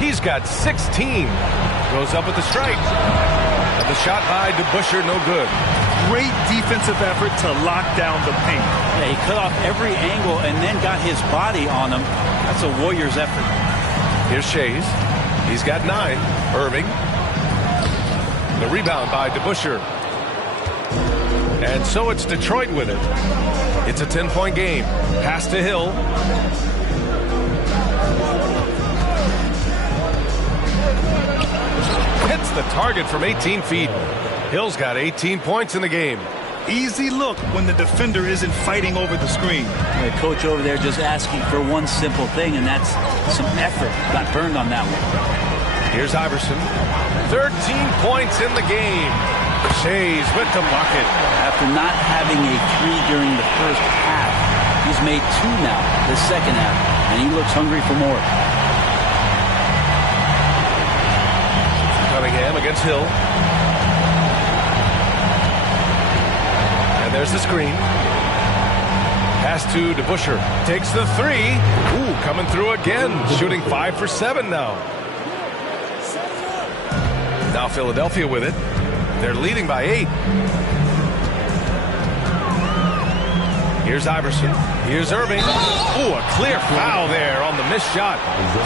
He's got 16. Goes up with the strike. And the shot by DeBusschere, no good. Great defensive effort to lock down the paint. Yeah, he cut off every angle and then got his body on him. That's a Warriors effort. Here's Shays. He's got 9. Irving. The rebound by DeBusschere. And so it's Detroit with it. It's a 10-point game. Pass to Hill. Hits the target from 18 feet. Hill's got 18 points in the game. Easy look when the defender isn't fighting over the screen. The coach over there just asking for one simple thing, and that's some effort. Got burned on that one. Here's Iverson. 13 points in the game. Shays with the bucket. After not having a 3 during the first half, he's made 2 now, the second half, and he looks hungry for more. Cunningham against Hill. And there's the screen. Pass to DeBusschere. Takes the 3. Ooh, coming through again. Shooting 5 for 7 now. Now Philadelphia with it. They're leading by 8. Here's Iverson. Here's Irving. Ooh, a clear foul there on the missed shot.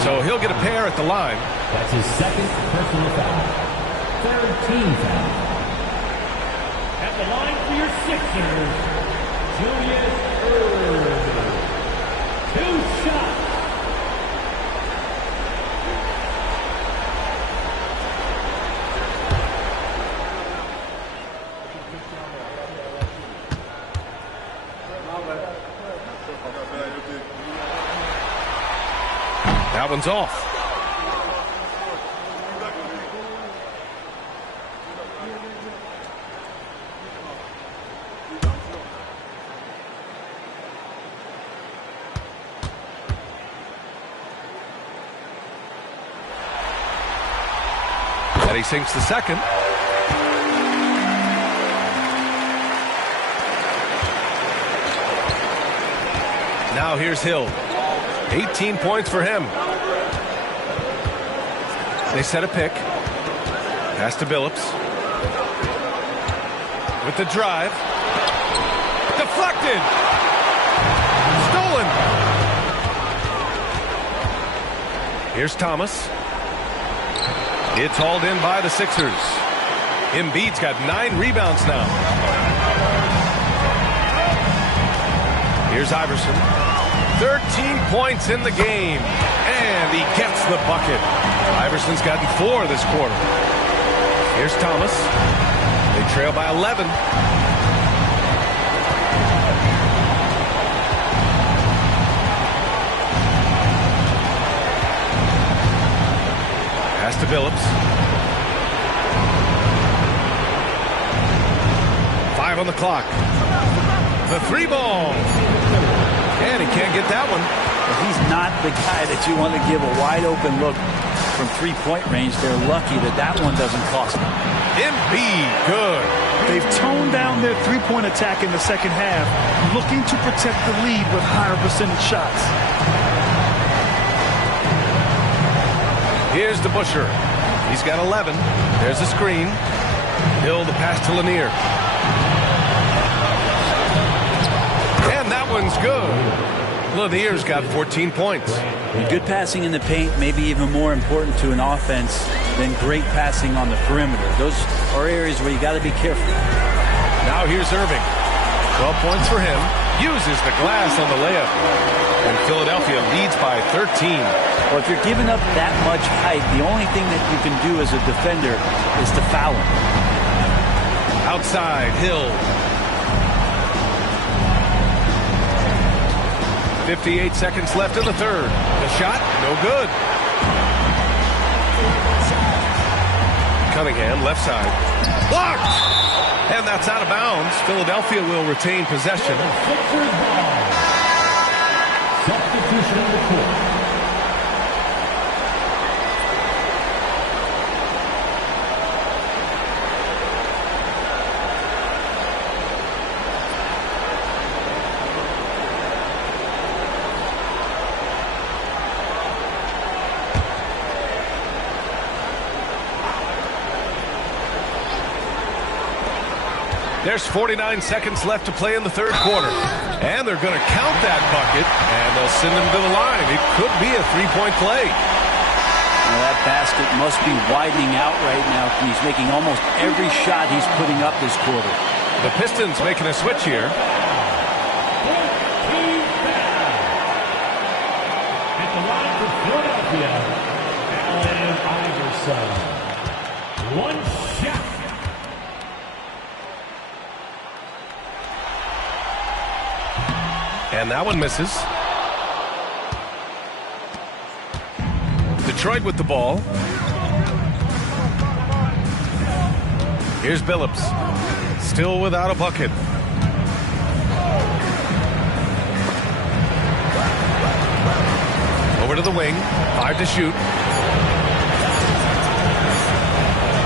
So he'll get a pair at the line. That's his second personal foul. Third team foul. At the line for your Sixers, Julius Irving. 2 shots. That one's off. And he sinks the second. Now here's Hill. 18 points for him. They set a pick. Pass to Billups. With the drive. Deflected. Stolen. Here's Thomas. It's hauled in by the Sixers. Embiid's got 9 rebounds now. Here's Iverson. 13 points in the game. And he gets the bucket. Iverson's gotten 4 this quarter. Here's Thomas. They trail by 11. Pass to Billups. 5 on the clock. The 3 ball. And he can't get that one. He's not the guy that you want to give a wide open look from 3-point range. They're lucky that that one doesn't cost them. Embiid, good. They've toned down their 3-point attack in the second half, looking to protect the lead with higher percentage shots. Here's DeBusschere. He's got 11. There's a screen. Hill the pass to Lanier. And that one's good. Lanier's got 14 points. Good passing in the paint may be even more important to an offense than great passing on the perimeter. Those are areas where you got to be careful. Now here's Irving. 12 points for him. Uses the glass on the layup. And Philadelphia leads by 13. Well, if you're giving up that much height, the only thing that you can do as a defender is to foul him. Outside, Hill. 58 seconds left in the third. The shot, no good. Cunningham, left side. Blocked! And that's out of bounds. Philadelphia will retain possession. Substitution on the court. There's 49 seconds left to play in the third quarter. And they're going to count that bucket, and they'll send him to the line. It could be a 3-point play. Well, that basket must be widening out right now. He's making almost every shot he's putting up this quarter. The Pistons making a switch here. At the line for Philadelphia, Allen Iverson. 1 shot. And that one misses. Detroit with the ball. Here's Billups. Still without a bucket. Over to the wing. 5 to shoot.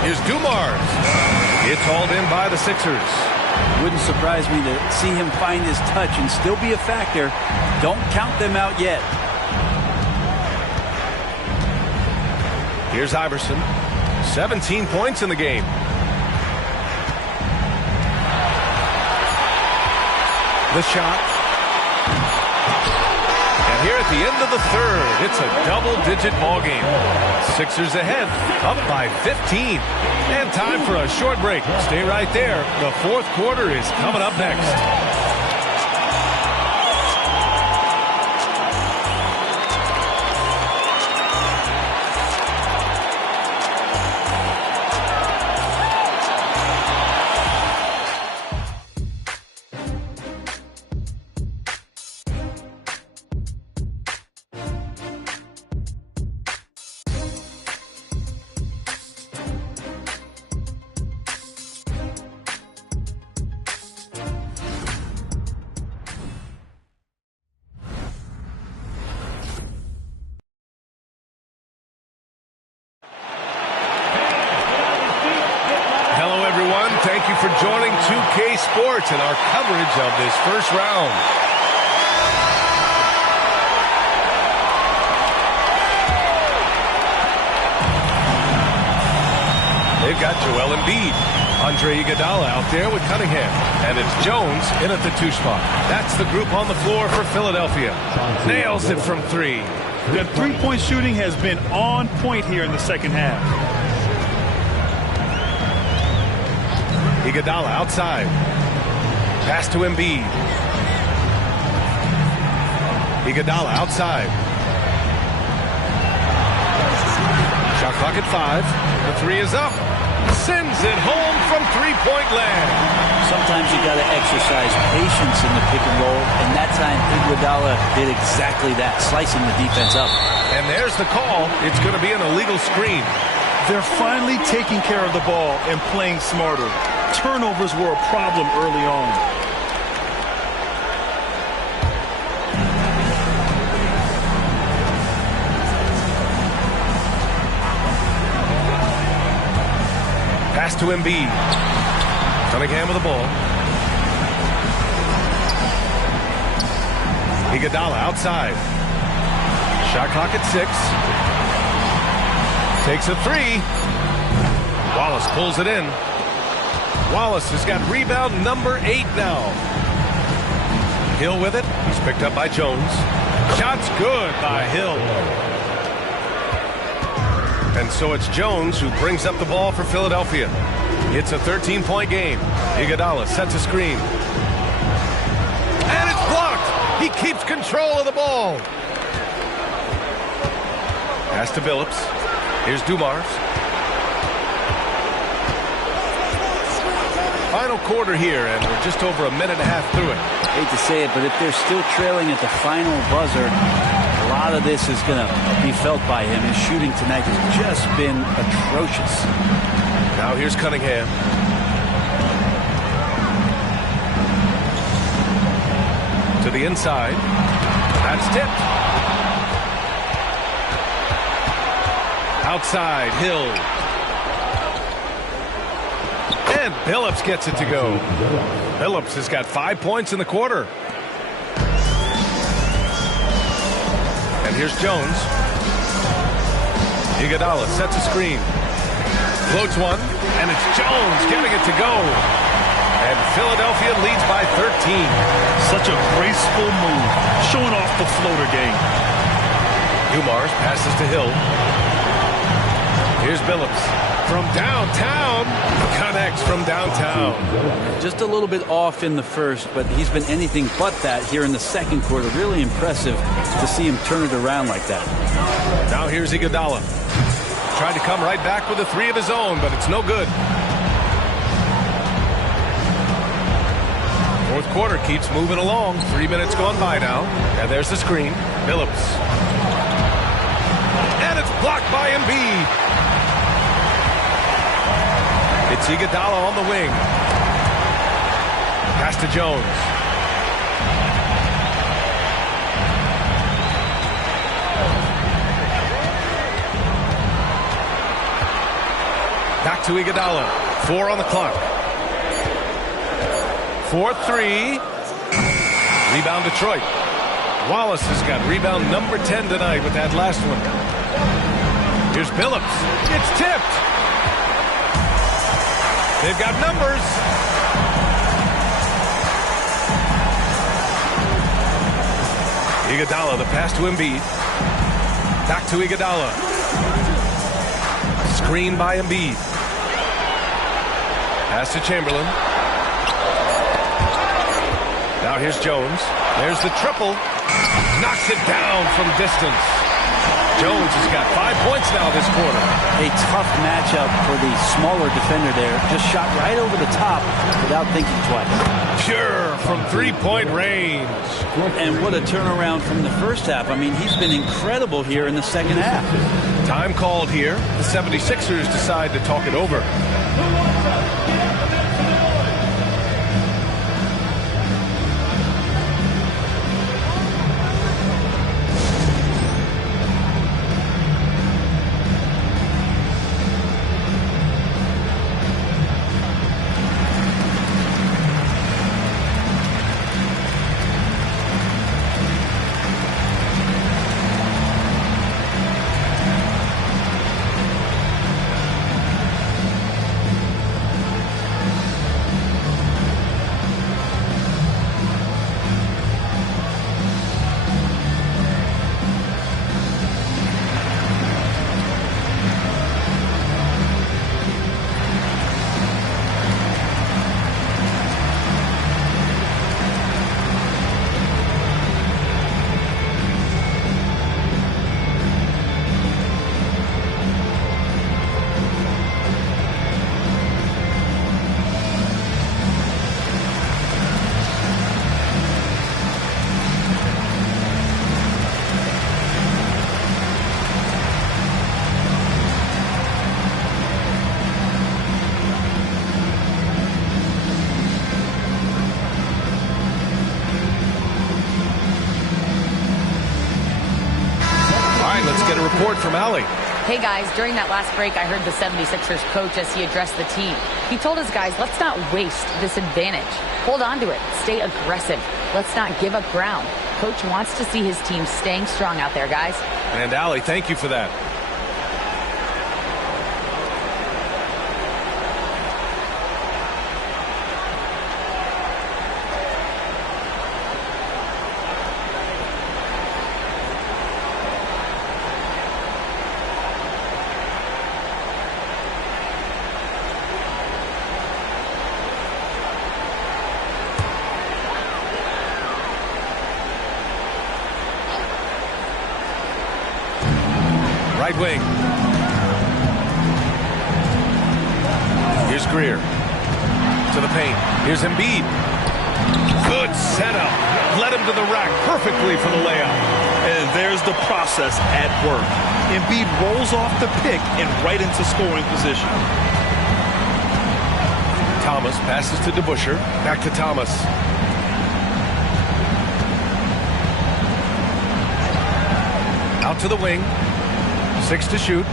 Here's Dumars. It's hauled in by the Sixers. Wouldn't surprise me to see him find his touch and still be a factor. Don't count them out yet. Here's Iverson. 17 points in the game. The shot. And here at the end of the third, it's a double-digit ball game. Sixers ahead, up by 15. And time for a short break. Stay right there. The fourth quarter is coming up next. Thank you for joining 2K Sports and our coverage of this first round. They've got Joel Embiid. Andre Iguodala out there with Cunningham. And it's Jones in at the 2 spot. That's the group on the floor for Philadelphia. Nails it from 3. The three-point shooting has been on point here in the second half. Iguodala outside. Pass to Embiid. Iguodala outside. Shot clock at 5. The 3 is up. Sends it home from three-point land. Sometimes you got to exercise patience in the pick and roll, and that time Iguodala did exactly that, slicing the defense up. And there's the call. It's going to be an illegal screen. They're finally taking care of the ball and playing smarter. Turnovers were a problem early on. Pass to Embiid. Cunningham with the ball. Iguodala outside. Shot clock at 6. Takes a 3. Wallace pulls it in. Wallace has got rebound number 8 now. Hill with it. He's picked up by Jones. Shot's good by Hill. And so it's Jones who brings up the ball for Philadelphia. It's a 13-point game. Iguodala sets a screen. And it's blocked. He keeps control of the ball. Pass to Billups. Here's Dumars. Final quarter here, and we're just over a minute and a half through it. Hate to say it, but if they're still trailing at the final buzzer, a lot of this is going to be felt by him. His shooting tonight has just been atrocious. Now here's Cunningham. To the inside. That's tipped. Outside, Hill. And Billups gets it to go. Billups has got 5 points in the quarter. And here's Jones. Iguodala sets a screen. Floats one, and it's Jones getting it to go. And Philadelphia leads by 13. Such a graceful move, showing off the floater game. Dumars passes to Hill. Here's Billups. From downtown, connects from downtown. Just a little bit off in the first, but he's been anything but that here in the second quarter. Really impressive to see him turn it around like that. Now here's Iguodala. Tried to come right back with a 3 of his own, but it's no good. Fourth quarter keeps moving along. 3 minutes gone by now. And there's the screen. Phillips. And it's blocked by Embiid. It's Iguodala on the wing. Pass to Jones. Back to Iguodala. 4 on the clock. 4-3. Rebound Detroit. Wallace has got rebound number 10 tonight with that last one. Here's Phillips. It's tipped. They've got numbers. Iguodala, the pass to Embiid. Back to Iguodala. Screen by Embiid. Pass to Chamberlain. Now here's Jones. There's the triple. Knocks it down from distance. Jones has got 5 points now this quarter. A tough matchup for the smaller defender there. Just shot right over the top without thinking twice. Pure from three-point range. And what a turnaround from the first half. I mean, he's been incredible here in the second half. Time called here. The 76ers decide to talk it over. From Allie. Hey guys, during that last break, I heard the 76ers coach as he addressed the team. He told his guys, let's not waste this advantage. Hold on to it. Stay aggressive. Let's not give up ground. Coach wants to see his team staying strong out there, guys. And Allie, thank you for that. Right wing. Here's Greer. To the paint. Here's Embiid. Good setup. Led him to the rack perfectly for the layup. And there's the process at work. Embiid rolls off the pick and right into scoring position. Thomas passes to DeBusschere. Back to Thomas. Out to the wing. 6 to shoot.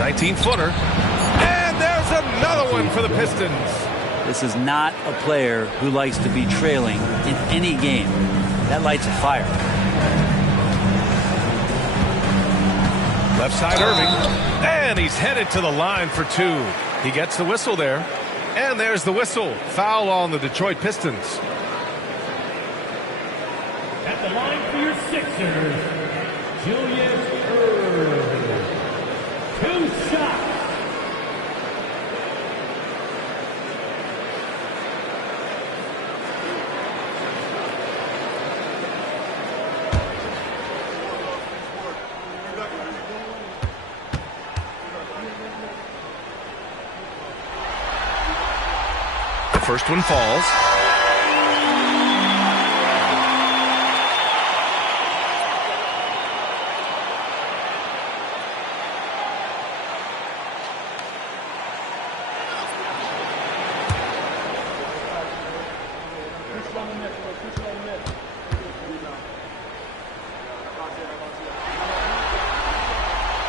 19-footer. And there's another one for the Pistons. This is not a player who likes to be trailing in any game. That lights a fire. Left side Irving. And he's headed to the line for 2. He gets the whistle there. And there's the whistle. Foul on the Detroit Pistons. At the line for your Sixers, Julius Irving. 2 shots. first one falls.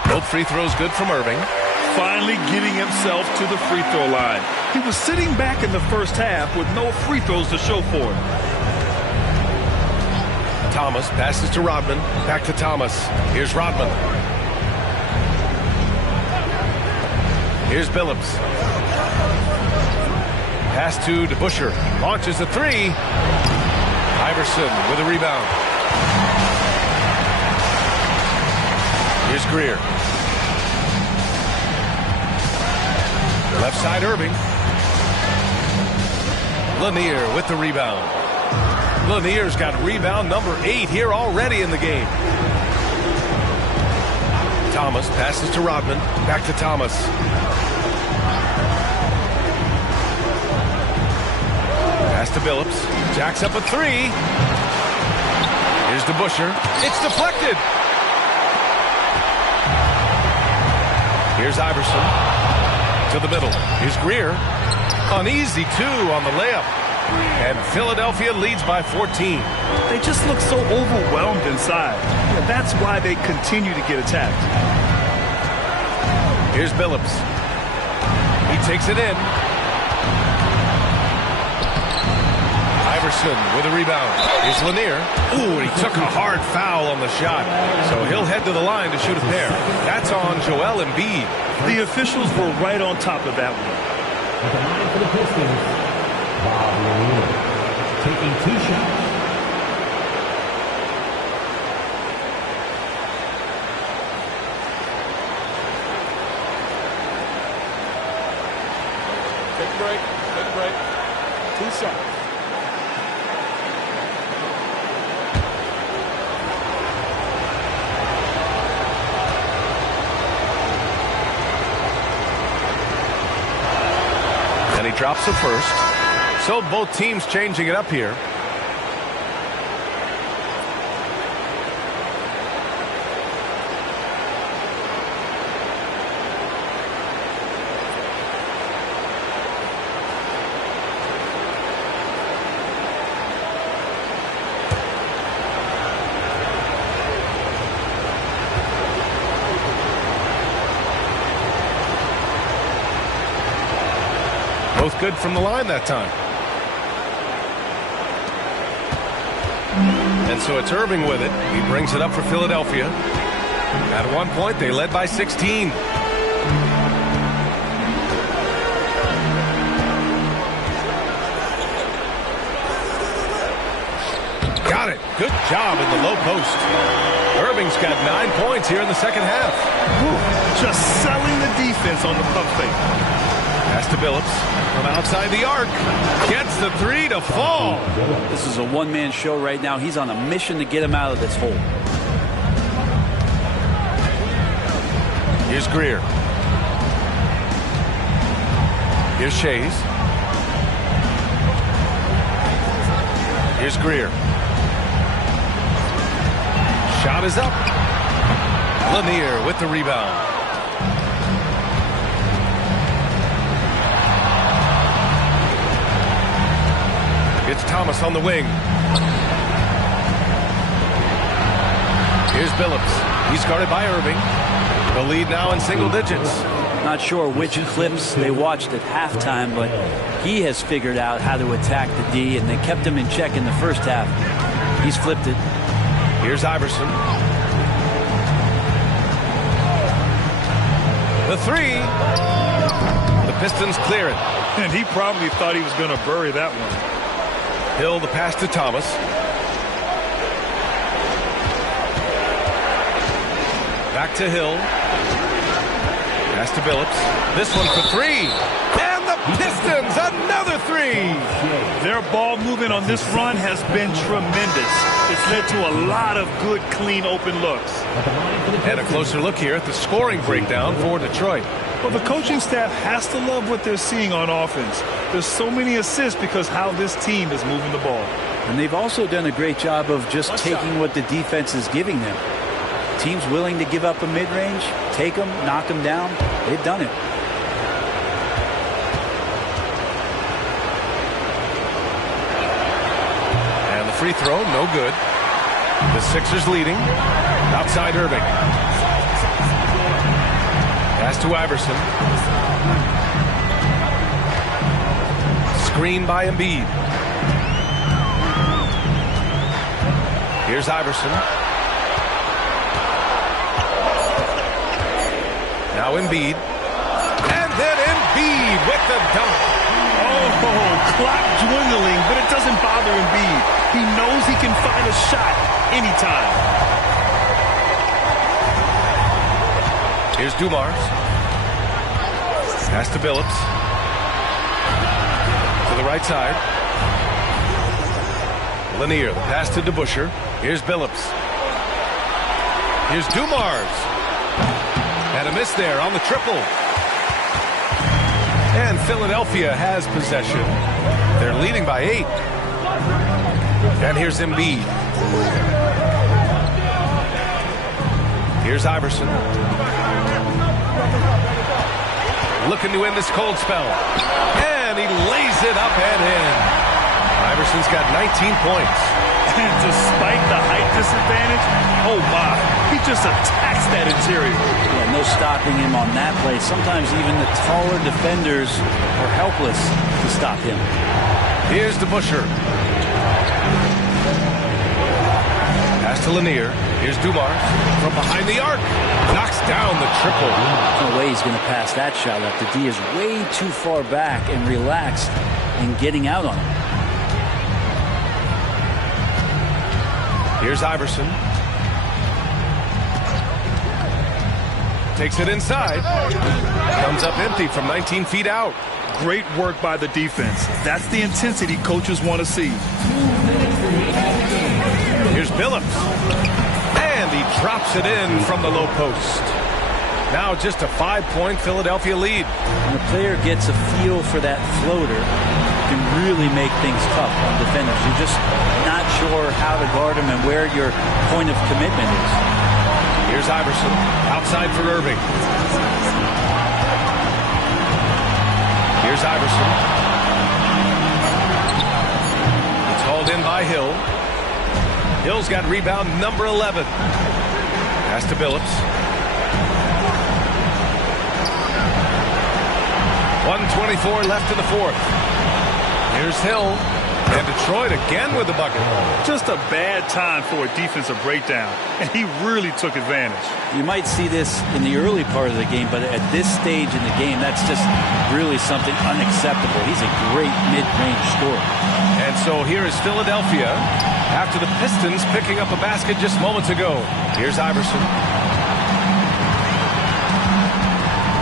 Both free throws good from Irving. Finally getting himself to the free throw line. He was sitting back in the first half with no free throws to show for it. Thomas passes to Rodman. Back to Thomas. Here's Rodman. Here's Billups. Pass to DeBusschere. Launches a three. Iverson with a rebound. Here's Greer. Left side Irving. Lanier with the rebound. Lanier's got rebound number 8 here already in the game. Thomas passes to Rodman. Back to Thomas. Pass to Billups. Jacks up a three. Here's DeBusschere. It's deflected. Here's Iverson. To the middle. Here's Greer. An easy 2 on the layup. And Philadelphia leads by 14. They just look so overwhelmed inside. Yeah, that's why they continue to get attacked. Here's Billups. He takes it in. Iverson with a rebound. Here's Lanier. Ooh, and he took a hard foul on the shot. So he'll head to the line to shoot a pair. That's on Joel Embiid. The officials were right on top of that one. At the line for the Pistons, Bob Lanier taking 2 shots. Take a break. Take a break. 2 shots. And he drops the first. So both teams changing it up here. Both good from the line that time. And so it's Irving with it. He brings it up for Philadelphia. At one point, they led by 16. Got it. Good job in the low post. Irving's got 9 points here in the second half. Whew, just selling the defense on the pump fake. Pass to Billups from outside the arc. Gets the 3 to fall. This is a one-man show right now. He's on a mission to get him out of this hole. Here's Greer. Here's Shays. Here's Greer. Shot is up. Lanier with the rebound. It's Thomas on the wing. Here's Billups. He's guarded by Irving. The lead now in single digits. Not sure which clips they watched at halftime, but he has figured out how to attack the D, and they kept him in check in the first half. He's flipped it. Here's Iverson. The 3. The Pistons clear it. And he probably thought he was going to bury that one. Hill the pass to Thomas. Back to Hill. Pass to Billups. This one for 3. And the Pistons, another three. Their ball movement on this run has been tremendous. It's led to a lot of good, clean, open looks. And a closer look here at the scoring breakdown for Detroit. Well, the coaching staff has to love what they're seeing on offense. There's so many assists because how this team is moving the ball. And they've also done a great job of just taking what the defense is giving them. Teams willing to give up a mid-range, take them, knock them down. They've done it. And the free throw, no good. The Sixers leading. Outside Irving. Pass to Iverson. Screen by Embiid. Here's Iverson. Now Embiid. And then Embiid with the dunk. Oh, clock dwindling, but it doesn't bother Embiid. He knows he can find a shot anytime. Here's Dumars. Pass to Billups. To the right side. Lanier, the pass to DeBusschere. Here's Billups. Here's Dumars. And a miss there on the triple. And Philadelphia has possession. They're leading by 8. And here's Embiid. Here's Iverson. Looking to end this cold spell. And he lays it up and in. Iverson's got 19 points. And despite the height disadvantage, oh my, he just attacks that interior. Yeah, no stopping him on that play. Sometimes even the taller defenders are helpless to stop him. Here's DeBusschere. Pass to Lanier. Here's Dumars from behind the arc. Knocks down the triple. No way he's going to pass that shot up. The D is way too far back and relaxed in getting out on him. Here's Iverson. Takes it inside. Comes up empty from 19 feet out. Great work by the defense. That's the intensity coaches want to see. Here's Billups. And he drops it in from the low post. Now just a 5-point Philadelphia lead. When a player gets a feel for that floater, can really make things tough on defenders. You're just not sure how to guard them and where your point of commitment is. Here's Iverson. Outside for Irving. Here's Iverson. It's hauled in by Hill. Hill's got rebound number 11. Pass to Billups. 1:24 left in the fourth. Here's Hill. And Detroit again with the bucket. Just a bad time for a defensive breakdown. And he really took advantage. You might see this in the early part of the game, but at this stage in the game, that's just really something unacceptable. He's a great mid-range scorer. And so here is Philadelphia after the Pistons picking up a basket just moments ago. Here's Iverson.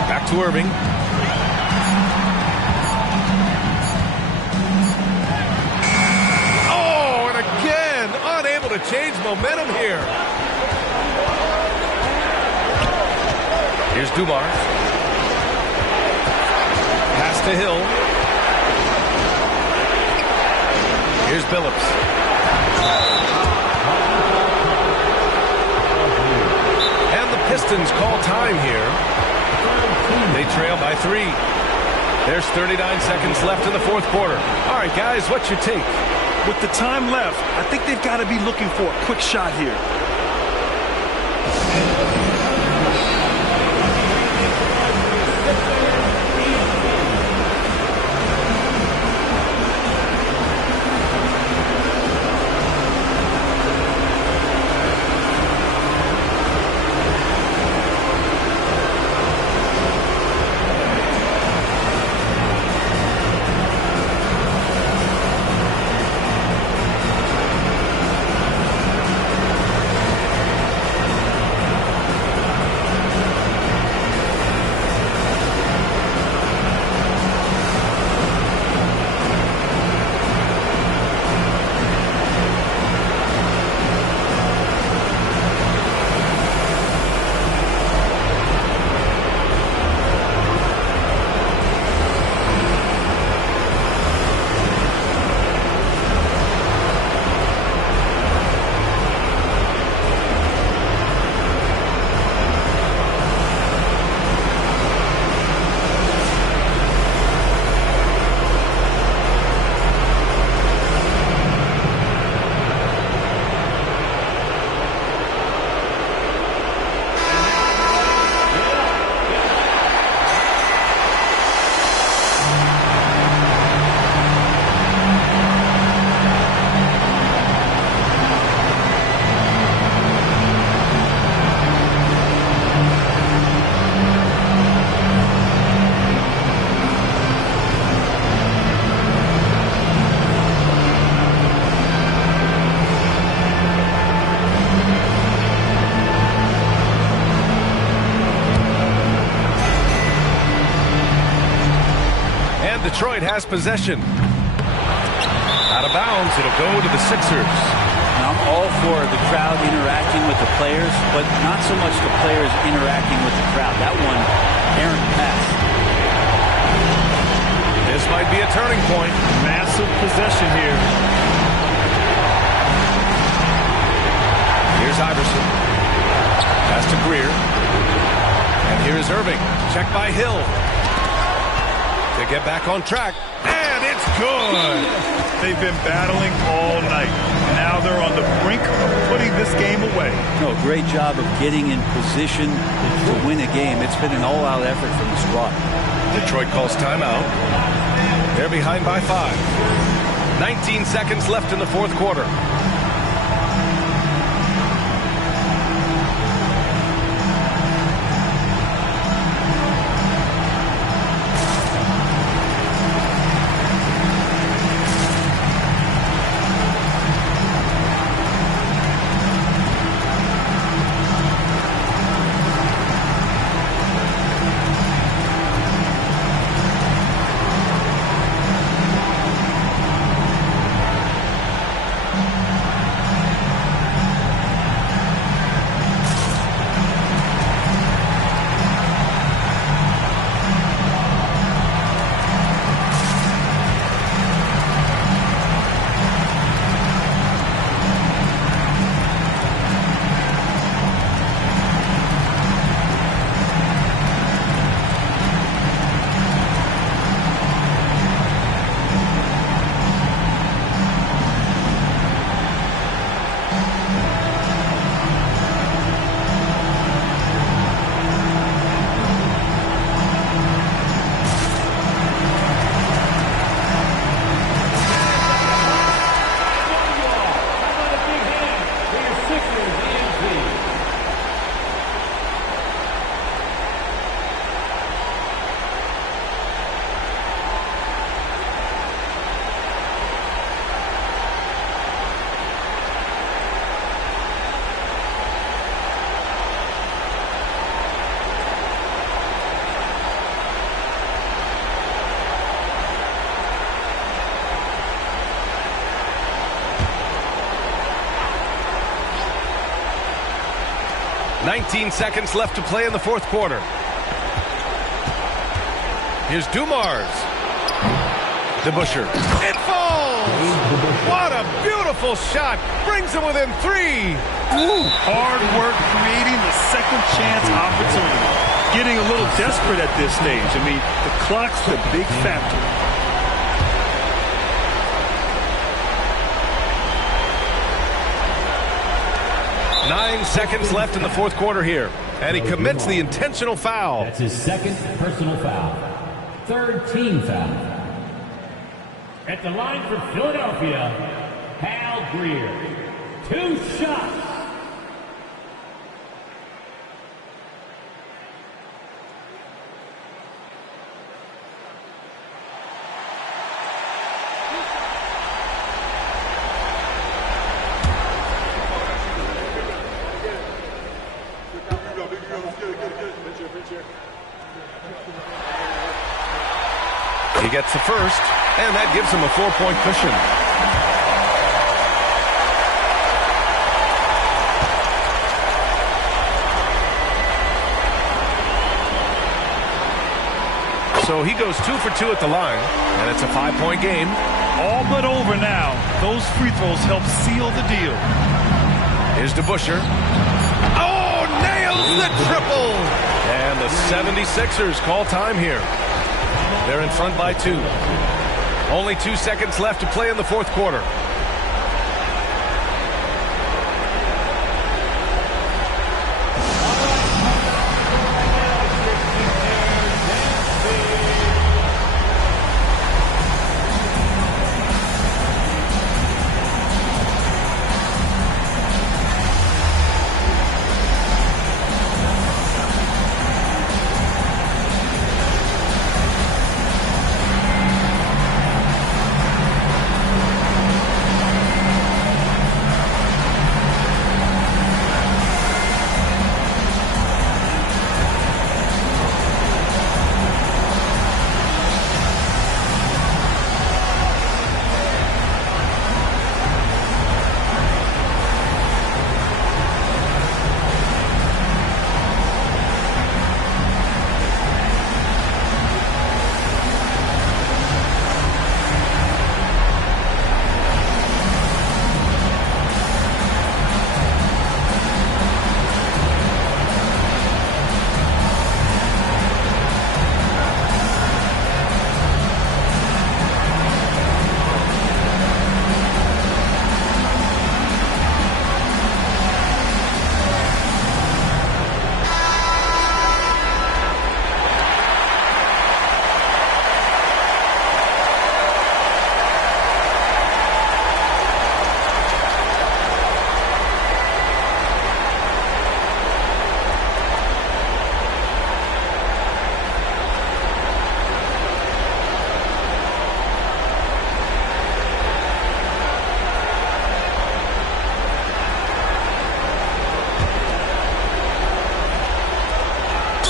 Back to Irving. To change momentum here. Here's Dumars. Pass to Hill. Here's Billups. And the Pistons call time here. They trail by 3. There's 39 seconds left in the fourth quarter. All right, guys, what's your take? With the time left, I think they've got to be looking for a quick shot here. Detroit has possession. Out of bounds, it'll go to the Sixers. Now, I'm all for the crowd interacting with the players, but not so much the players interacting with the crowd. That one, errant pass. This might be a turning point. Massive possession here. Here's Iverson. Pass to Greer. And here's Irving. Check by Hill. To get back on track. And it's good. They've been battling all night. Now they're on the brink of putting this game away. No, great job of getting in position to win a game. It's been an all-out effort from the squad. Detroit calls timeout. They're behind by 5. 19 seconds left in the fourth quarter. .19 seconds left to play in the fourth quarter. Here's Dumars. DeBusschere. It falls! What a beautiful shot! Brings him within 3. Hard work creating the second chance opportunity. Getting a little desperate at this stage. I mean, the clock's the big factor. Nine seconds left in the fourth quarter here. And he commits the intentional foul. That's his second personal foul. Third team foul. At the line for Philadelphia, Hal Greer. 2 shots. He gets the first, and that gives him a 4-point cushion. So he goes 2 for 2 at the line, and it's a 5-point game. All but over now. Those free throws help seal the deal. Here's DeBusschere. Oh, nails the triple! And the 76ers call time here. They're in front by 2. Only 2 seconds left to play in the fourth quarter.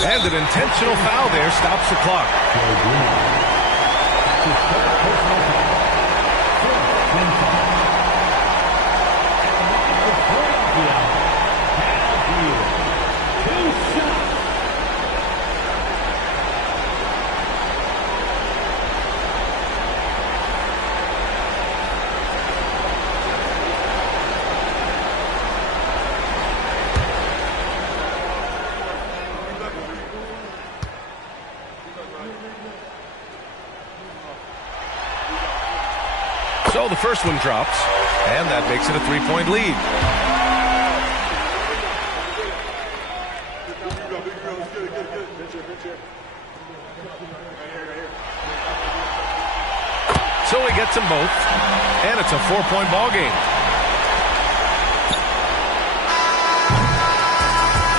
And an intentional foul there stops the clock. So the first one drops, and that makes it a 3-point lead. So he gets them both, and it's a 4-point ball game.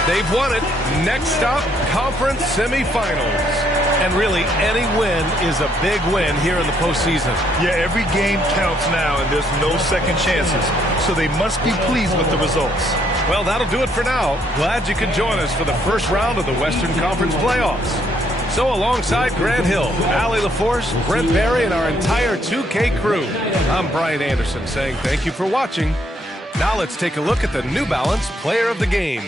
They've won it. Next stop, conference semifinals. And really, any win is a big win here in the postseason. Yeah, every game counts now, and there's no second chances. So they must be pleased with the results. Well, that'll do it for now. Glad you could join us for the first round of the Western Conference playoffs. So alongside Grant Hill, Allie LaForce, Brent Barry, and our entire 2K crew, I'm Brian Anderson saying thank you for watching. Now let's take a look at the New Balance Player of the Game.